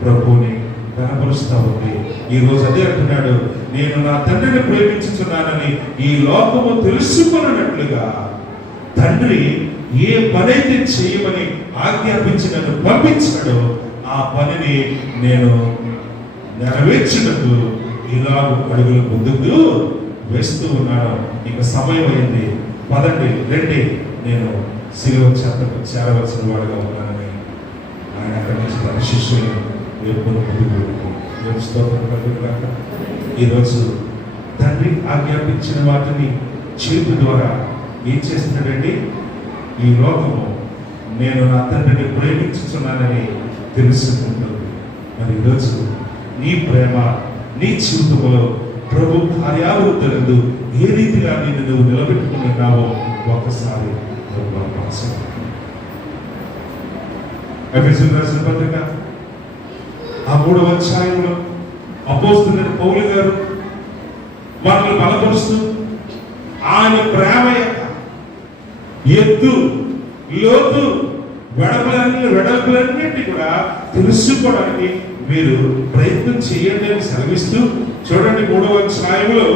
ప్రభువుని కనపరుస్తూ ఉంది. ఈ రోజు అదే అంటున్నాడు, నేను నా తండ్రిని ప్రేమించుచున్నానని ఈ లోకము తెలుసుకున్నట్లుగా తండ్రి ఏ పనైతే చేయమని ఆజ్ఞాపించి నన్ను పంపించాడో ఆ పనిని నేను నెరవేర్చినట్టు ఇలాగ అడుగులు ముందుకు వేస్తూ ఉన్నాను. ఇక సమయం అయింది, పదండి రండి, నేను శిలువ చెత్తకు చేరవలసిన వాడుగా ఉన్నానని ఆయన అక్కడి నుంచి తన శిష్యులను ఎప్పుడు ముందుకు స్తోత్రం కలుగును గాక. ఈరోజు తండ్రి ఆజ్ఞాపించిన వాటిని చేతి ద్వారా ఏం చేస్తున్నాడండి? ఈ లోకము నేను నా తండ్రిని ప్రేమించుచున్నానని తెలుసుకుంటుంది. మరి ఈరోజు నీ ప్రేమ, నీ జీవితంలో ప్రభు కార్యావృద్ధులందు ఏ రీతిగా నిన్ను నువ్వు నిలబెట్టుకున్నావో ఒకసారి ఎఫెసీయులకు రాసిన పత్రిక ఆ 3వ అధ్యాయంలో అపోస్తలుడైన పౌలు గారు మనల్ని బలపరుస్తూ ఆయన ప్రేమ యొక్క ఎత్తు, లోతు, వెడల్పులన్నింటి కూడా తెలుసుకోవడానికి మీరు ప్రయత్నం చేయండి అని సెలవిస్తూ, చూడండి 3వ అధ్యాయంలో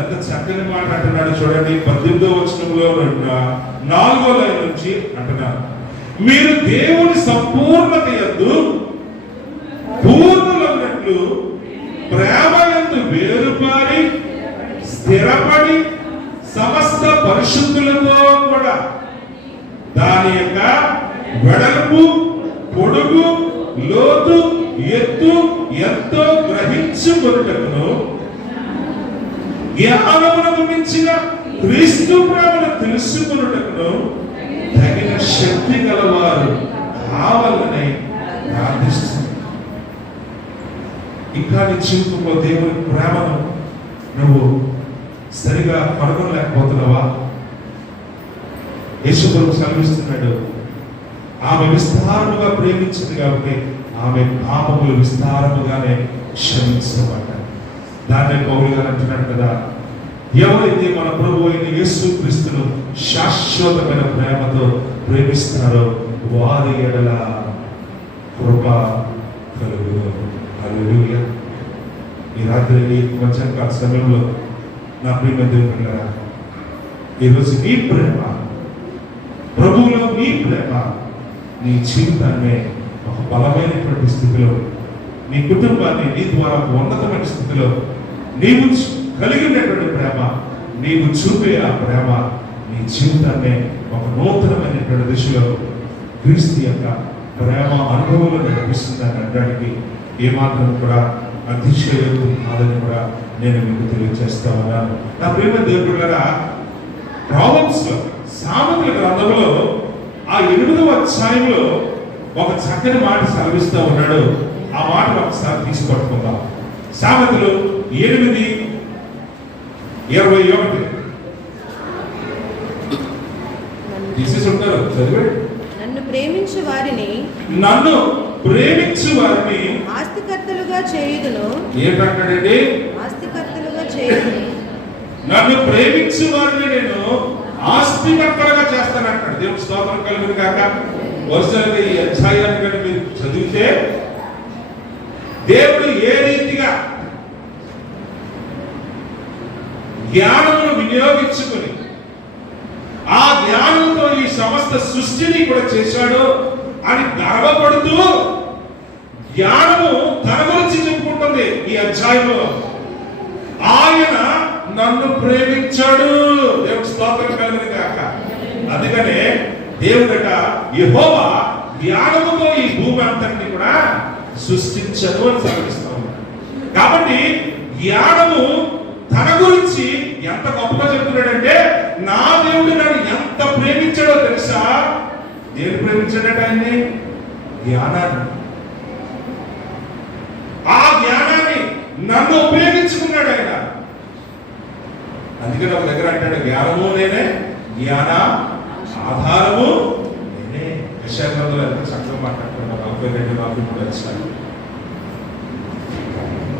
ఎంత చక్కని మాట అంటున్నాడు. చూడండి 18వ వచనంలో 4వ లైన్ నుంచి అంటున్నారు, మీరు దేవుని సంపూర్ణత యందు పూర్ణులన్నట్లు ప్రేమ యందు వేరుపారి స్థిరపడి సమస్త పరిశుద్ధులతో కూడా దాని యొక్క వెడల్పు, పొడుగు, లోతు, ఎత్తు ఎంతో గ్రహించుకొనుటకును జ్ఞానమునకు మించిన క్రీస్తు ప్రేమను తెలుసుకొనుటకును తగిన శక్తి గలవారు కావాలని ప్రార్థిస్తుంది. ఇంకా నీ జీవితంలో దేవుని ప్రేమను నువ్వు సరిగా కనుగొనలేకపోతున్నావా? యేసుప్రభు సెలవిస్తున్నాడు, ఆమె విస్తారముగా ప్రేమించింది కాబట్టి ఆమె పాపములు విస్తారముగానే క్షమించబడ్డాయి. దాన్నే పౌలు గారు అంటున్నాడు కదా, ఎవరైతే మన ప్రభు అయిన యేసుక్రీస్తును శాశ్వతమైన ప్రేమతో ప్రేమిస్తారో వారి ఎడల కృప కలుగును. హల్లెలూయా. ఈ రాత్రి మధ్యాహ్న సమయంలో నా ప్రియమైన దేవుని బిడ్డలారా, ఈరోజు నీ ప్రేమ, ప్రభువులో నీ ప్రేమ నీ జీవితాన్ని ఒక బలమైనటువంటి స్థితిలో, నీ కుటుంబాన్ని నీ ద్వారా ఒక ఉన్నతమైన స్థితిలో నీవు కలిగినటువంటి ప్రేమ, నీవు చూపే ఆ ప్రేమ నీ జీవితాన్ని ఒక నూతనమైనటువంటి దిశలో క్రీస్తు యొక్క ప్రేమ అనుభవంలో నడిపిస్తుందని అనడానికి ఏమాత్రం కూడా అతిశయోక్తి కాదని కూడా నేను మీకు తెలియజేస్తా ఉన్నాను. నా ప్రేమ దేవుడు గారా, ప్రాబ్లమ్స్ లో సామెతల గ్రంథంలో ఆ 8వ అధ్యాయంలో ఒక చక్కని మాట సెలవిస్తూ ఉన్నాడు. ఆ మాట ఒకసారి తీసుకొట్టుకుందాం. సామెతలు 8:21 తీసేసి ఉంటారు, చదివాడు. నన్ను ప్రేమించు వారిని ఆస్తికర్తలుగా చేయుదును. ఏంటంటాడండి? ఆస్తికర్తలుగా చేయుదును. నన్ను ప్రేమించు వారిని నేను ఆస్తికర్తలుగా చేస్తానంటాడు. దేవుడు స్తోత్రం కలుగును కాక. వరుసగా ఈ అధ్యాయాన్ని కనుక మీరు చదివితే దేవుడు ఏ రీతిగా జ్ఞానమును వినియోగించుకుని ఆ జ్ఞానంతో ఈ సమస్త సృష్టిని కూడా చేశాడు అని గర్వపడుతూ జ్ఞానము తన గురించి చెప్పుకుంటుంది ఈ అధ్యాయంలో. ఆయన నన్ను ప్రేమించాడు. దేవుడు స్తోత్రం కలుగును కాక. అందుకనే దేవుడట యెహోవా జ్ఞానముతో ఈ భూమి అంతటిని కూడా సృష్టించను అని సెలవిస్తా ఉన్నాడు. కాబట్టి జ్ఞానము తన గురించి ఎంత గొప్పగా చెప్తున్నాడంటే, నా దేవుడు నన్ను ఎంత ప్రేమించాడో తెలుసా? దేని ప్రేమించాడట ఆయన్ని? జ్ఞానాన్ని. ఆ జ్ఞానాన్ని నన్ను ఉపయోగించుకున్నాడు ఆయన. అందుకని ఒక దగ్గర అంటాడు, జ్ఞానము నేనే, జ్ఞాన ఆధారము నేనే. యెషయా ఎంత చక్కగా మాట్లాడుతున్నాడు. 42-43 అధ్యాయం.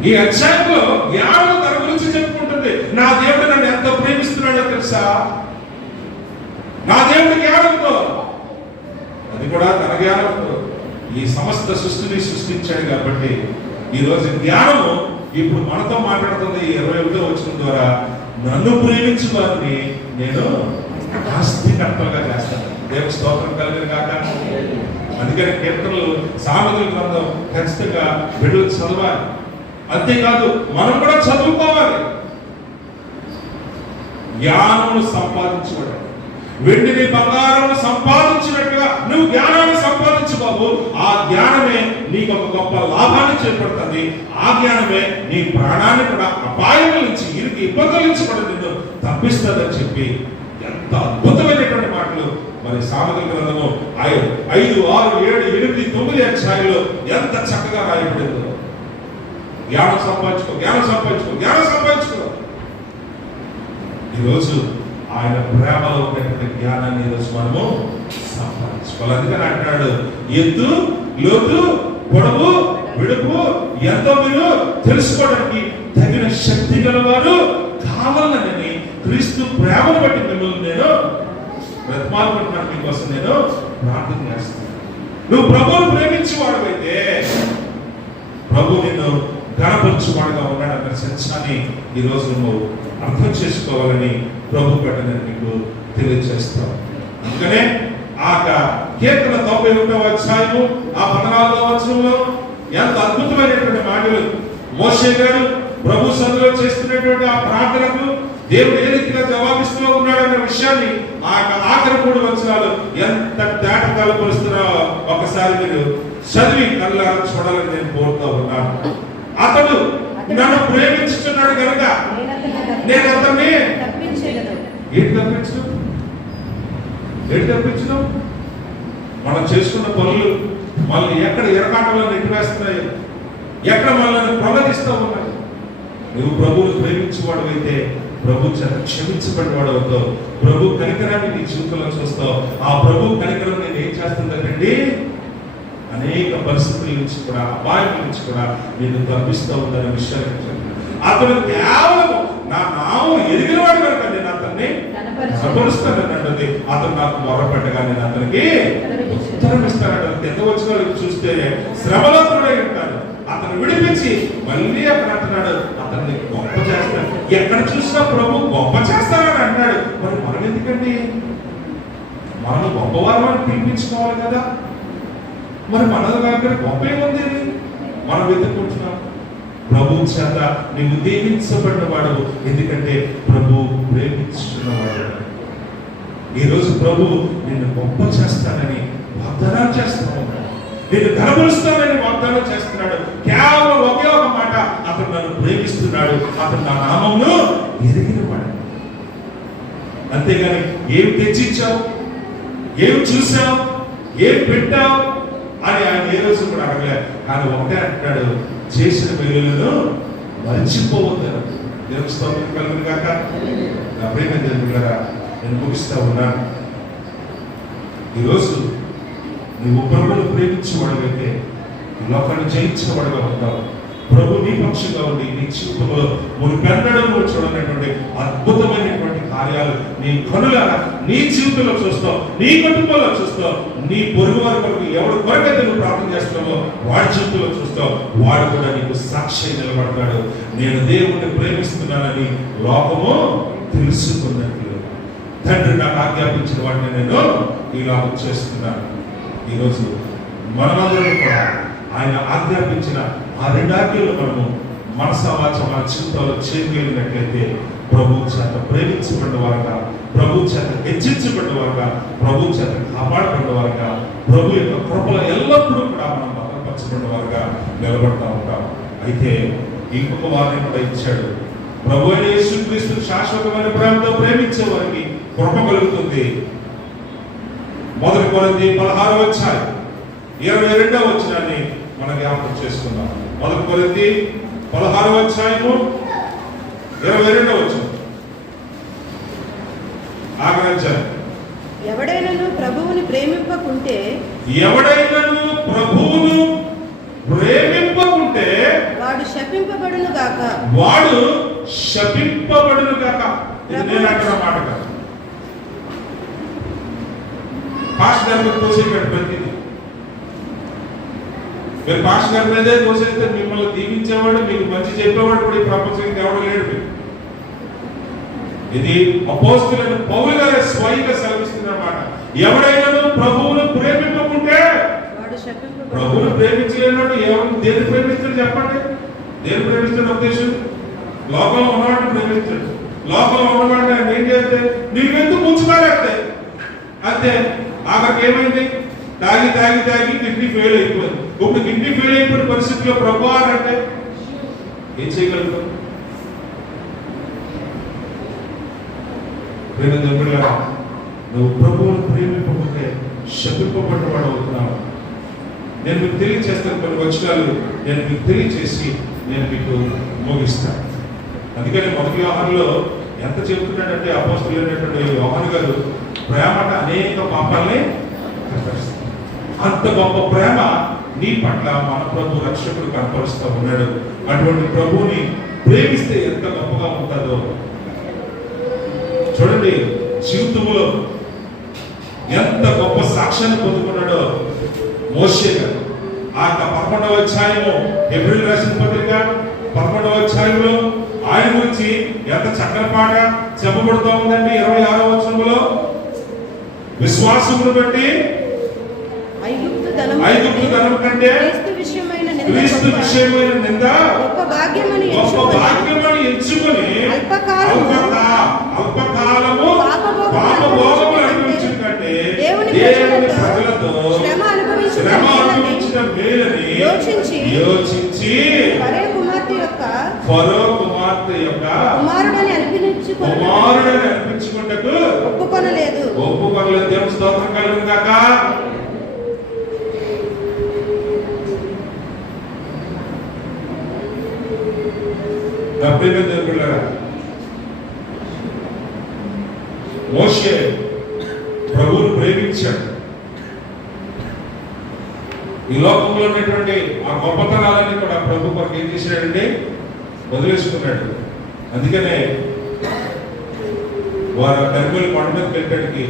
ఈ అధ్యాయంలో జ్ఞానం తన గురించి చెప్పుకుంటుంది. నా దేవుడు నన్ను ఎంత ప్రేమిస్తున్నాడో తెలుసా? నా దేవుడు జ్ఞానంతో, అది కూడా తన జ్ఞానంతో ఈ సమస్త సృష్టిని సృష్టించాడు. కాబట్టి ఈ రోజు జ్ఞానము ఇప్పుడు మనతో మాట్లాడుతుంది. 21వ వచనం ద్వారా నన్ను ప్రేమించు వారిని నేను ఆస్తికర్తలుగా చేస్తాను. దేవుని స్తోత్రం కలుగును కాక. అందుకని కీర్తనలు, సామెతల గ్రంథం ఖచ్చితంగా బిడ్డలు చదవాలి. అంతేకాదు మనం కూడా చదువుకోవాలి. జ్ఞానమును సంపాదించుకోవడం, వెండిని బంగారం సంపాదించినట్టుగా నువ్వు జ్ఞానాన్ని సంపాదించు బాబు. ఆ జ్ఞానమే నీకు ఒక గొప్ప లాభాన్ని చేపడుతుంది. ఆ జ్ఞానమే నీ ప్రాణాన్ని కూడా అపాయం నుంచి, ఇరుకు ఇబ్బందుల నుంచి కూడా నిన్ను తప్పిస్తుందని చెప్పి ఎంత అద్భుతమైనటువంటి మాటలు మరి సామెతల గ్రంథము 5, 6, 7, 8, 9 అధ్యాయంలో ఎంత చక్కగా రాయబడిందో. జ్ఞానం సంపాదించుకో, జ్ఞానం సంపాదించుకో, జ్ఞానం సంపాదించుకో. ఈరోజు ఆయన ప్రేమలో ఉన్నటువంటి జ్ఞానాన్ని ఈరోజు మనము సంపాదించుకోవాలి. అందుకని అంటాడు, ఎత్తు, లోతు, పొడవు, వెడుపు ఎంతో మీరు తెలుసుకోవడానికి తగిన శక్తి గలవారు కావాలని క్రీస్తు ప్రేమను బట్టి మిమ్మల్ని నేను బ్రతిమాలుకుంటున్నాను. మీకోసం నేను ప్రార్థన చేస్తాను. నువ్వు ప్రభువును ప్రేమించేవాడైతే ప్రభు నిన్ను గణపరచువాడుగా ఉన్నాడన్న సత్యాన్ని ఈ రోజు నువ్వు అర్థం చేసుకోవాలని ప్రభు పట్ల నేను నీకు తెలియజేస్తాను. అందుకనే ఆ కీర్తన 91వ అధ్యాయము ఆ 14వ వచనంలో ఎంత అద్భుతమైనటువంటి మాటలు మోషే గారు ప్రభు సన్నిధిలో చేస్తున్నటువంటి ఆ ప్రార్థనకు దేవుడు ఏ రీతిగా జవాబిస్తూ ఉన్నాడన్న విషయాన్ని ఆ ఆఖరి 3 వచనాలు ఎంత తేట కలపరుస్తున్నారో ఒకసారి మీరు చదివి కళ్ళారా చూడాలని నేను కోరుతూ ఉన్నాను. అతడు నన్ను ప్రేమించుతున్నాడు కనుక నేను అతన్ని ఏంటి తప్పించడం? మనం చేసుకున్న పనులు మళ్ళీ ఎక్కడ ఎరకాటంలో నెట్టివేస్తున్నాయి, ఎక్కడ మనల్ని ప్రొలగిస్తూ ఉన్నాయి. నువ్వు ప్రభువును ప్రేమించేవాడు అయితే ప్రభు చేత క్షమించబడివాడు అవుతావు. ప్రభు కనికరాన్ని నీ జీవితంలో చూస్తావు. ఆ ప్రభు కనికరం నేను ఏం చేస్తుందండి, అనేక పరిస్థితుల నుంచి కూడా, అపాయం నుంచి కూడా నేను తప్పిస్తూ ఉందనే విషయాన్ని అతను కేవలం నా నామం ఎరిగినవాడు కనుక నేను అతన్ని కనపరుస్తానంటే అతను నాకు మొరపెట్టగా నేను అతనికి ఉత్తరం ఇస్తానంటే ఎంత వచ్చిన చూస్తే శ్రమలో కూడా ఉంటాను. అతను అతను విడిపించి మళ్ళీ అక్కడ అంటున్నాడు అతన్ని గొప్ప చేస్తాడు. ఎక్కడ చూసినా ప్రభు గొప్ప చేస్తానని అంటాడు. మరి మనం ఎందుకండి? మనం గొప్పవారు పిలిపించుకోవాలి కదా. మరి మన దగ్గర గొప్ప ఏముంది? మనం వెతుక్కుంటున్నాం. ప్రభు చేత నీవు దీవించబడిన వాడు, ఎందుకంటే ప్రభు ప్రేమించుకున్నవాడు. ఈరోజు ప్రభు నిన్ను గొప్ప చేస్తానని వాగ్దానం చేస్తున్నాడు. నేను ఘనపరుస్తానని వాగ్దానం చేస్తున్నాడు. కేవలం ఒకే ఒక మాట, అతను నన్ను ప్రేమిస్తున్నాడు, అతను నా నామమును ఎరిగినవాడు. అంతేగాని ఏం తెచ్చిచ్చావు, ఏం చూసావు, ఏం పెట్టావు అని ఆయన ఏ రోజు కూడా అడగలేదు. కానీ ఒకటే అంటాడు, చేసిన మేలులను మర్చిపోవద్దు. దేవుని స్తోత్రం కలుగును గాక. నా ప్రేమ దేవులారా, నేను ముగిస్తా ఉన్నాను. ఈరోజు నీవు ప్రభువును ప్రేమించేవాడుగైతే ఈ లోకాన్ని జయించేవాడుగా ఉంటావు. ప్రభు నీ పక్షంగా ఉండి నీ జీవితంలో మునిపెన్నడూ నువ్వు చూడనటువంటి అద్భుతమైనటువంటి కార్యాలు నీ కనులారా నీ జీవితంలో చూస్తావు, నీ కుటుంబంలో చూస్తావు. నీ పొరుగు వారి కొరకు ఎవరి కొరకైతే నువ్వు ప్రార్థన చేస్తున్నావో వాడి జీవితంలో చూస్తావు. వాడు కూడా నీకు సాక్షి నిలబడతాడు. నేను దేవుణ్ణి ప్రేమిస్తున్నానని లోకము తెలుసుకున్నట్లు తండ్రి నాకు ఆజ్ఞాపించిన వాటిని నేను ఇలా చేస్తున్నాను. ఈరోజు మనమందరం కూడా ఆయన ఆజ్ఞాపించిన ఆ రెండాజ్ఞలు మనము మనసా వాచ మన జీవితంలో చేయగలిగినట్లయితే ప్రభు చేత ప్రేమించబడిన వారుగా, ప్రభు చేత హెచ్చించబడిన వారుగా, ప్రభు చేత కాపాడబడిన వారుగా, ప్రభు యొక్క కృపలో ఎల్లప్పుడూ కూడా మనం భద్రపరచబడిన వారుగా నిలబడతా ఉంటాం. అయితే ఇంకొక వారిని కూడా ఇచ్చాడు. ప్రభు అయిన యేసుక్రీస్తు శాశ్వతమైన ప్రేమతో ప్రేమించే వారికి కృప కలుగుతుంది. 1 కొరింథీ 16వ అధ్యాయం 22వ వచనాన్ని మనం జ్ఞాపకం చేసుకుందాం. 1 కొరింథీ 16వ అధ్యాయము 22వ వచనం. ఆగ్రహించాలి. ఎవడైనను ప్రభువుని ప్రేమింపకుంటే వాడు శపింపబడును గాక. ఇది నేను అంటున్న మాట కాదు. పాస్టర్ గారి మీద తోసేయకండి ప్రతిదీ. మీరు పాస్టర్ గారి మీదే తోసేస్తే మిమ్మల్ని దీవించేవాడు, మీకు మంచి చెప్పేవాడు కూడా ఈ ప్రపంచానికి ఎవడు లేడు. ఇది అపోస్తలుడైన పౌలు గారే స్వయంగా సెలవిస్తున్నమాట. ఎవడైనా ప్రభువును ప్రేమింపకుంటే, ప్రభువును ప్రేమించలేనాడు ఎవరు దేని ప్రేమిస్తాడు చెప్పండి? దేని ప్రేమిస్తాడు ఉద్దేశం? లోకంలో ఉన్నవాడిని ప్రేమిస్తాడు. లోకంలో ఉన్నవాడిని ఆయన ఏం చేస్తే నీకెందుకు ముంచుతారేస్తే అంతే. ఆఖరికి ఏమైంది? తాగి తాగి తాగి కిడ్నీ ఫెయిల్ అయిపోయింది. ఇప్పుడు కిడ్నీ ఫెయిల్ అయిపోయిన పరిస్థితిలో ప్రభు అంటే ఏం చేయగలుగుతాం? నువ్వు ప్రభువును ప్రేమింపకుంటే శపింపబడినవాడు అవుతున్నావు. నేను మీకు తెలియచేస్తాను కొన్ని వచనాలు, నేను మీకు తెలియచేసి నేను మీకు ముగిస్తాను. అందుకని 1 యోహానులో ఎంత చెబుతున్నాడంటే అపోస్తలుడైనటువంటి యోహాను గారు ప్రేమ అనేక పాపాలని అంత గొప్ప ప్రేమ నీ పట్ల మన ప్రభు రక్షకుడు కనపరుస్తూ ఉన్నాడు. అటువంటి ప్రభువుని ప్రేమిస్తే ఎంత గొప్పగా ఉంటుందో చూడండి. జీవితంలో ఎంత గొప్ప సాక్ష్యాన్ని పొందుకున్నాడో మోషే గారు. ఆ 11వ అధ్యాయము హెబ్రీయులకు రాసిన పత్రిక 11వ అధ్యాయంలో ఆయన గురించి ఎంత చక్కని పాట చెప్పబడుతూ ఉందండి. 26వ వచనంలో విశ్వాసమును బట్టి ఐగుప్తు ధనం కంటే క్రీస్తు విషయమైన నింద గొప్ప భాగ్యమని ఎంచుకొని అల్పకాలము పాపభోగములు అనుభవించిన కంటే దేవుని ప్రజలతో శ్రమ అనుభవించిన మేలని యోచించి ఫరో కుమార్తె యొక్క కుమారుడని అనిపించుకుంటకు ఒప్పుకొనలేదు. దేవుని స్తోత్రం కలుగును గాక. మోషే ప్రభువును ప్రేమించాడు. ఈ లోకంలో ఉన్నటువంటి ఆ గొప్పతనాలన్నీ కూడా ప్రభు కొరకు ఏం చేశాడంటే వదిలేసుకున్నాడు. అందుకనే వారు కర్మూలు కొండ మీద పెట్టడానికి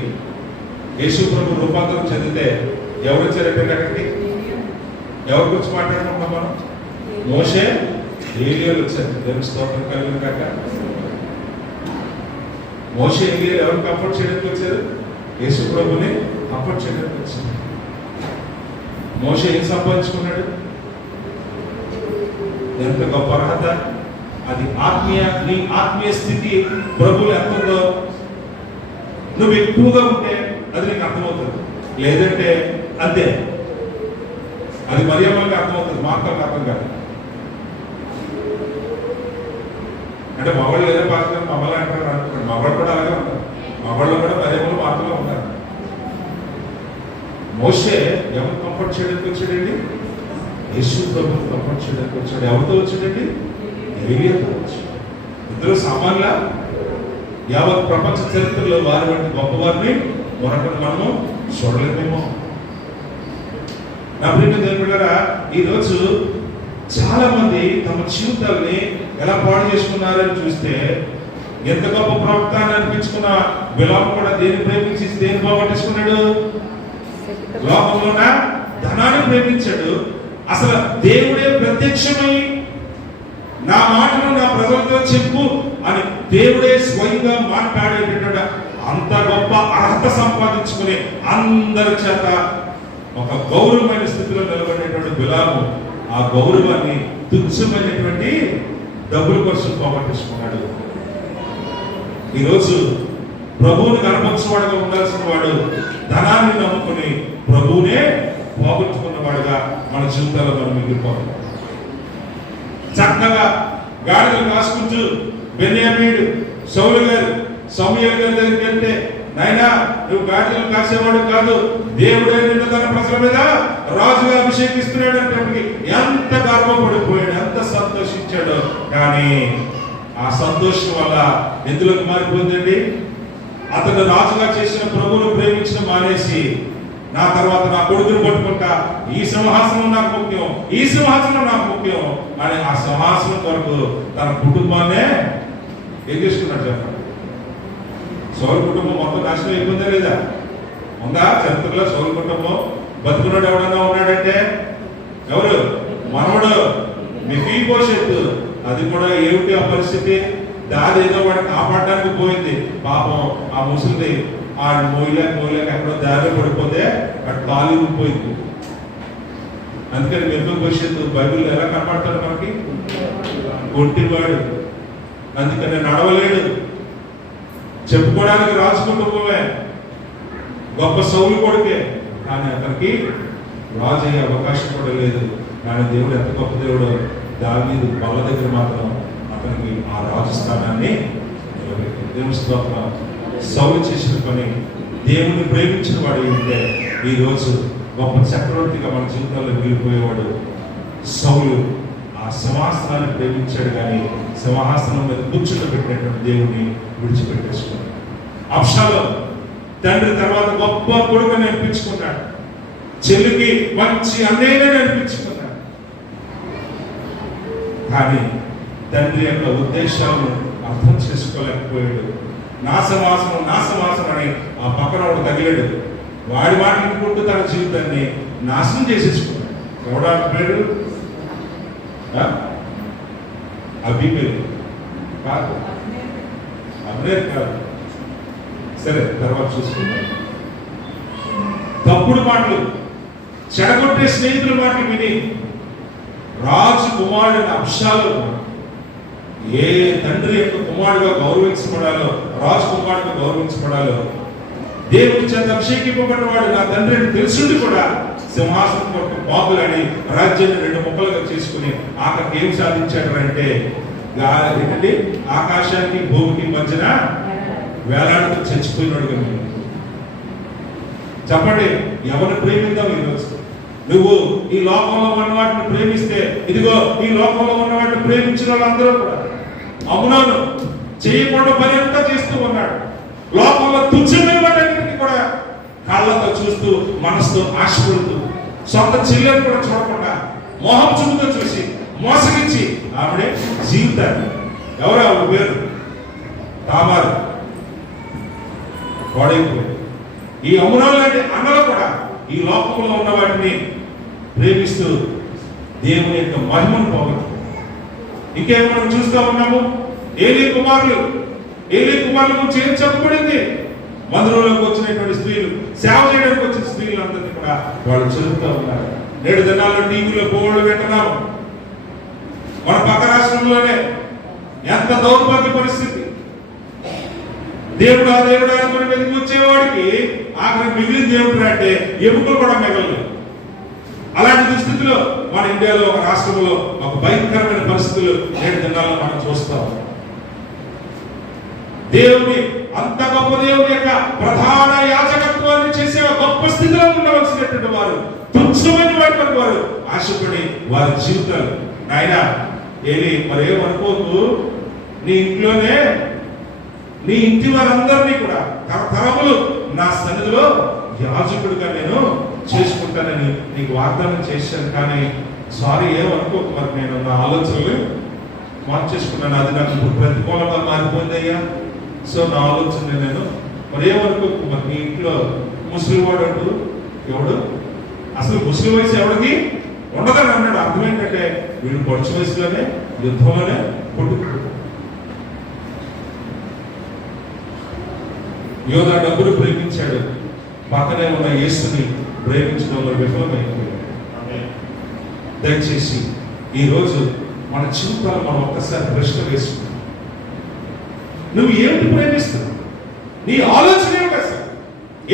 యేసు ప్రభు రూపాంతరం చెందితే ఎవరు వచ్చారంటే అక్కడికి? ఎవరి గురించి మాట్లాడుకుంటాం మనం? మోషే ఏలియాలు వచ్చారు. దేవుని స్తోత్రం కలిగిన కాక. మోషే ఏలియాలు ఎవరు కంఫర్ట్ చేయడానికి వచ్చారు? యేసు ప్రభుని కంఫర్ట్ చేయడానికి వచ్చారు. మోషే ఏం సంపాదించుకున్నాడు? ఎంత గొప్ప అర్హత అది! నీ ఆత్మీయ స్థితి ప్రభువులు ఎంత ఉందో నువ్వు ఎక్కువగా ఉంటే అది నీకు అర్థమవుతుంది. లేదంటే అంతే, అది మరియమ్మలకి అర్థమవుతుంది, మార్తలకు అర్థం కాదు. అంటే మగవాళ్ళు ఏదో పాత్ర మమ్మల్ని అంటారు అనుకోండి, మగవాళ్ళు కూడా అలాగే ఉంటారు. మగవాళ్ళు కూడా మరియమ్మలు మార్తలో ఉంటారు. మోషే ఎవరు కంఫర్ట్ చేయడానికి వచ్చాడండి? యేసు ప్రభువుని కంఫర్ట్ చేయడానికి వచ్చాడు. ఎవరితో వచ్చాడండి? ఏలియాతో వచ్చాడు. ఇద్దరు సామాన్య యావత్ ప్రపంచ చరిత్రలో వారి వంటి గొప్పవారిని మరొకటి మనము చూడలేమేమో. నా ప్రియమైన దేవుని బిడ్డలారా, ఈరోజు చాలా మంది తమ జీవితాల్ని ఎలా పాడు చేసుకున్నారని చూస్తే, ఎంత గొప్ప ప్రవక్తాన్ని అనిపించుకున్న బిలాము కూడా దేన్ని ప్రేమించి దేన్ని పోగొట్టేసుకున్నాడు? లోకంలోన ధనాన్ని ప్రేమించాడు. అసలు దేవుడే ప్రత్యక్షమై నా మాటను నా ప్రజలతో చెప్పు అని దేవుడే స్వయంగా మాట్లాడేటటువంటి అంత గొప్ప అర్హత సంపాదించుకుని అందరి చేత ఒక గౌరవమైన స్థితిలో నిలబడేటువంటి బిలాము ఆ గౌరవాన్ని తుచ్చమైనటువంటి డబ్బుల కోసం పోగొట్టేసుకున్నాడు. ఈరోజు ప్రభువుని కనపరచువాడుగా ఉండాల్సిన వాడు ధనాన్ని నమ్ముకుని ప్రభువునే పోగొట్టుకున్నవాడుగా మన జీవితాల్లో మనం మిగిలిపోతాం. చక్కగా గాడిదలు కాసుకుంటూ బెన్యామీను సౌలు గారు సమూయేలు గారి దగ్గరికి వెళ్తే, నాయనా నువ్వు గాడిదలు కాసేవాడు కాదు, దేవుడే నిన్ను తన ప్రజల మీద రాజుగా అభిషేకిస్తున్నాడు అంటే ఎంత గర్వపడిపోయాడు, ఎంత సంతోషించాడు. కానీ ఆ సంతోషం వల్ల ఎందులోకి మారిపోయిందండి? అతను రాజుగా చేసిన ప్రభువును ప్రేమించడం మానేసి, నా తర్వాత నా కొడుకుని పట్టుకుంటా, ఈ సింహాసనం నాకు ముఖ్యం, ఈ సింహాసనం నాకు ముఖ్యం అని ఆ సింహాసనం కొరకు తన కుటుంబాన్నే ఏం చేసుకున్నాడు చెప్పండి. సౌలు కుటుంబం మొత్తం నాశనం అయిపోయిందా లేదా? ఉందా చరిత్రలో సౌలు కుటుంబం? బతుకున్నాడు ఎవడన్నా ఉన్నాడంటే ఎవరు? మనవడు మెఫీబోషెత్. అది కూడా ఏమిటి ఆ పరిస్థితి? దాది ఏదో వాడిని కాపాడడానికి పోయింది. పాపం ఆ ముసలిది ఆ మోయలేక ఎక్కడో దారిలో పడిపోతే అక్కడ కాలు ఊరిపోయింది. అందుకని మెఫీబోషెత్ బైబిల్లో ఎలా కనపడతాడు మనకి? కొట్టివాడు. అందుకని నడవలేడు. చెప్పుకోవడానికి రాజు కుటుంబమే, గొప్ప సౌలు కొడుకే, కానీ అతనికి రాజు అయ్యే అవకాశం కూడా లేదు. కానీ దేవుడు ఎంత గొప్ప దేవుడు! దావీదు బల్ల దగ్గర మాత్రం అతనికి ఆ రాజు స్థానాన్ని దేవుని స్తోత్రం. సౌలు చేసిన పని దేవుని ప్రేమించిన వాడు ఉంటే ఈరోజు గొప్ప చక్రవర్తిగా మన జీవితంలో మిగిలిపోయేవాడు సౌలు. ఆ సింహాసనాన్ని ప్రేమించాడు, కానీ సింహాసనం మీద కూర్చుండబెట్టినటువంటి దేవుని విడిచిపెట్టేసుకున్నాడు. అబ్షాలోము తండ్రి తర్వాత గొప్ప కొడుకు అనిపించుకున్నాడు, చెల్లికి మంచి అన్నయ్యని అనిపించుకున్నాడు. కానీ తండ్రి యొక్క ఉద్దేశాలను అర్థం చేసుకోలేకపోయాడు. నా సింహాసనం అని ఆ పక్కన వాడు తగిలాడు. వాడి మాట వినుకుంటూ తన జీవితాన్ని నాశనం చేసేసుకున్నాడు. ఎవడా పేరు? అభిమేలు కాదు, అబ్నేర్ కాదు. సరే తర్వాత చూసుకుందాం. తప్పుడు మాటలు, చెడగొట్టే స్నేహితుల మాటలు విని రాజు కుమారుడు అబ్షాలోము ఏ తండ్రి యొక్క కుమారుడుగా గౌరవించబడాలో, రాజు కుమారుడుగా గౌరవించబడాలో, దేవుడి చేత అభిషేకింపబడిన వాడు నా తండ్రి అని తెలుసుండి కూడా సింహాసనం కొరకు బాబులని రాజ్యాన్ని 2 ముక్కలుగా చేసుకుని ఆఖరికి ఏం సాధించాడు అంటే ఏంటంటే ఆకాశానికి భూమికి మధ్యన వేలాడుతూ చచ్చిపోయినాడుగా. చెప్పండి, ఎవరిని ప్రేమిద్దాం ఈరోజు? నువ్వు ఈ లోకంలో ఉన్న వాటిని ప్రేమిస్తే, ఇదిగో ఈ లోకంలో ఉన్న వాటిని ప్రేమించిన వాళ్ళందరూ కూడా అమ్మునాను చేయకుండా పని అంతా చేస్తూ ఉన్నాడు. లోకంలో తుచ్చమైన వాటన్నిటికీ కూడా కళ్ళతో చూస్తూ, మనసుతో ఆశపడుతూ, సొంత చెల్లెలు కూడా చూడకుండా మోహం చూపుతో చూసి మోసగించి ఆవిడే జీవితాన్ని, ఎవరు ఆవిడ పేరు? తామారు. వాడైపోయింది. ఈ అమ్మునాలు లాంటి అన్నలు కూడా ఈ లోకంలో ఉన్న వాటిని ప్రేమిస్తూ దేవుని యొక్క మహిమను పోగొట్టుకుంటారు. ఇంకేం మనం చూస్తూ ఉన్నాము, ఏలీ కుమారుల గురించి ఏం చెప్పబడింది? మందిరంలోకి వచ్చినటువంటి స్త్రీలు, సేవ చేయడానికి వచ్చిన స్త్రీలందరినీ కూడా వాళ్ళు చెబుతూ ఉన్నారు. నేడు దినాల్లో టీవీలో బోర్డు వింటున్నాము. మన పక్క రాష్ట్రంలోనే ఎంత దౌర్భాగ్య పరిస్థితి. దేవుడు అనుకుని వెతికి వచ్చేవాడికి ఆఖరి మిగిలిన దేవుడు అంటే ఎముకలు కూడా మిగలలేదు. అలాంటి దుస్థితిలో మన ఇండియాలో ఒక రాష్ట్రంలో ఒక భయంకరమైన పరిస్థితులు నేడు దినాల్లో మనం చూస్తాం. దేవుని అంత గొప్ప దేవుని యొక్క ప్రధాన యాజకత్వాన్ని చేసే గొప్ప స్థితిలో ఉండవలసినటువంటి వారు తుచ్చమైన వాటి వారు ఆశపడి వారి జీవితాలు ఆయన ఏలి మరేమనుకోకు, నీ ఇంట్లోనే నీ ఇంటి వారందరినీ కూడా తరతరములు నా సన్నిధిలో యాజకుడిగా నేను చేసుకుంటానని నీకు వాగ్దానం చేశాను. కానీ సారీ ఏమనుకోకు, మరి నేను నా ఆలోచనలు మార్చేసుకున్నాను, అది నాకు ఇప్పుడు ప్రతికూలంగా మారిపోయిందయ్యా. సో నా ఆలోచన నేను మరి ఏమనుకోకు, మరి నీ ఇంట్లో ముస్లిం వాడు అంటూ ఎవడు అసలు ముస్లిం వయసు ఎవరికి ఉండదని అన్నాడు. అర్థం ఏంటంటే వీడు పొడిచి వయసులోనే యుద్ధంలోనే కొట్టుకుంటాడు. యోధా డబ్బులు ప్రేమించాడు, పక్కనే ఉన్న యేసుని ప్రేమించడంలో విఫలమైపోయాడు. దయచేసి ఈరోజు మన జీవితాలు మనం ఒక్కసారి ప్రశ్న వేసుకుంటాం. నువ్వు ఏమిటి ప్రేమిస్తున్నావు? నీ ఆలోచన ఏమిటి? అసలు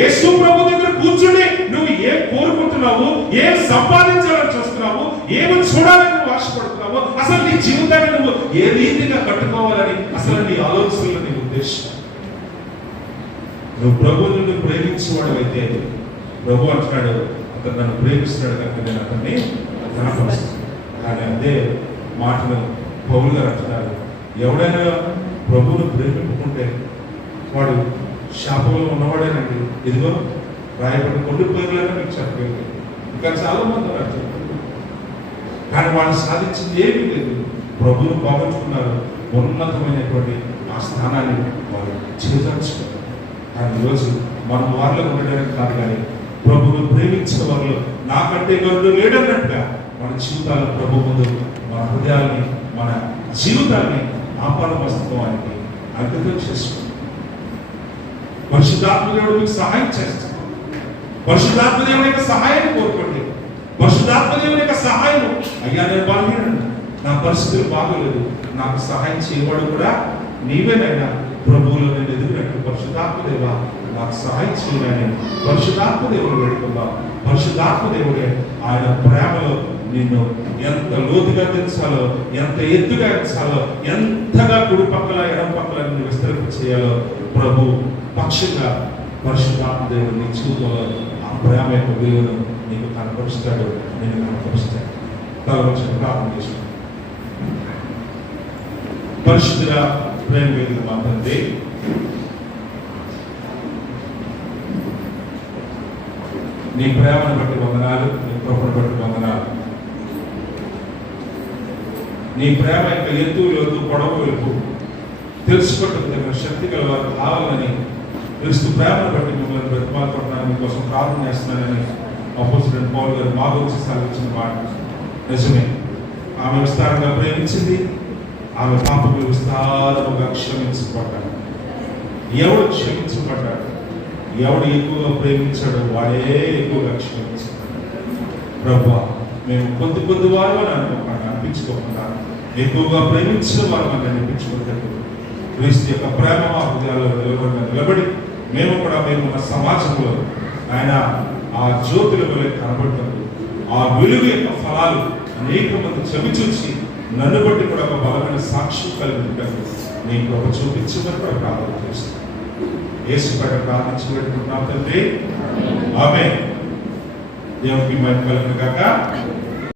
యేసు ప్రభు దగ్గర కూర్చుని నువ్వు ఏం కోరుకుంటున్నావు, ఏం సంపాదించాలని చూస్తున్నావు, ఏమి చూడాలని నువ్వు ఆశపడుతున్నావు, అసలు నీ జీవితాన్ని నువ్వు ఏ రీతిగా కట్టుకోవాలని అసలు నీ ఆలోచనలు, నీ ఉద్దేశం. నువ్వు ప్రభువుని ప్రేమించేవాడు అయితే ప్రభు అంటున్నాడు, అతను నన్ను ప్రేమిస్తున్నాడు కనుక నేను అతన్ని కనపరుస్తాను. కానీ అదే మాటను పౌలు గారు అంటున్నారు, ఎవడైనా ప్రభువును ప్రేమించుకుంటే వాడు శాపంలో ఉన్నవాడేనండి. ఇదిగో రాయబడి కొన్ని పేర్లైనా మీకు చెప్పలేదు, ఇంకా చాలా మంది అర్థం. కానీ వాళ్ళు సాధించింది ఏమీ లేదు, ప్రభువును పోగొట్టుకున్నారు, ఉన్నతమైనటువంటి ఆ స్థానాన్ని వారు చేజార్చుకున్నారు. కానీ ఈరోజు మనం వారిలో ఉండడానికి కాదు, కానీ ప్రభువును ప్రేమించిన వారిలో నాకంటే గరుడు లేడన్నట్టుగా మన జీవితాలను ప్రభు ముందు మన హృదయాల్ని, మన జీవితాన్ని ఆపాద వస్తువానికి అంకితం చేసుకోండి. పరిశుద్ధాత్మ దేవుడు మీకు సహాయం చేస్తాడు. పరిశుద్ధాత్మ దేవుని యొక్క సహాయం కోరుకోండి. పరిశుద్ధాత్మ దేవుని యొక్క సహాయం, అయ్యా నేను బాగున్నాను, నా పరిస్థితులు బాగోలేదు, నాకు సహాయం చేయవాడు కూడా నీవేనైనా, ప్రభువులో నేను ఎదుగునట్టు పరిశుద్ధాత్మ దేవా నాకు సహాయం చేయాలని పరిశుద్ధాత్మ దేవుడు వేడుకుందాం. పరిశుద్ధాత్మ దేవుడే ఆయన ప్రేమలో నిన్ను ఎంత లోతుగా తెచ్చాలో, ఎంత ఎత్తుగా ఎంచాలో, ఎంతగా కుడి పక్కల ఎడం పక్కల నిన్ను విస్తరింప చేయాలో ప్రభు పక్షంగా పరిశుద్ధాత్మ దేవుడు నీ జీవితంలో ఆ ప్రేమ యొక్క విలువను నీకు కనపరుస్తాడు, నేను కనపరుస్తాడు. తలవంచి ప్రార్థన చేస్తాను. పరిశుద్ధుల ప్రేమ వేదిక మా తండ్రి, నీ ప్రేమను బట్టి వందనాలు, నీ కృపను బట్టి వందనాలు. నీ ప్రేమ యొక్క ఎత్తు లోతు పొడవు వెలుపు తెలుసుకోవటం శక్తి గలవారు కావాలని క్రీస్తు ప్రేమను బట్టి మిమ్మల్ని బ్రతిమాలుకుంటున్నాను, మీకోసం ప్రార్థన చేస్తున్నానని అపోజిట్ పౌలు గారు మా గురించి సాగించిన మాట నిజమే. ఆమె విస్తారంగా ప్రేమించింది, ఆమె పాపకు విస్తారముగా క్షమించబడ్డాడు. ఎవడు క్షమించబడ్డాడు, ఎవడు ఎక్కువగా ప్రేమించాడో వాడే ఎక్కువగా క్షమించాడు. ప్రభువా, మేము కొద్ది వారు అని అనిపించుకోకుండా ఎక్కువగా ప్రేమించిన వారు అని అనిపించుకోలేదు. క్రీస్తు యొక్క ప్రేమ మా హృదయాల్లో నిలబడి మేము కూడా మేమున్న సమాజంలో ఆయన ఆ జ్యోతుల వలె కనబడుతుంది. ఆ వెలుగు యొక్క ఫలాలు అనేక మంది చవిచూచి నన్ను బట్టి కూడా ఒక బలమైన సాక్ష్యం కలిగి నీ కృప చూపించమని కూడా ప్రార్థన చేస్తాను. యేసు పట్ల ప్రార్థించి పెట్టుకుంటున్నాం తండ్రి. ఆమేన్. దేవునికి మహిమ కలుగును గాక.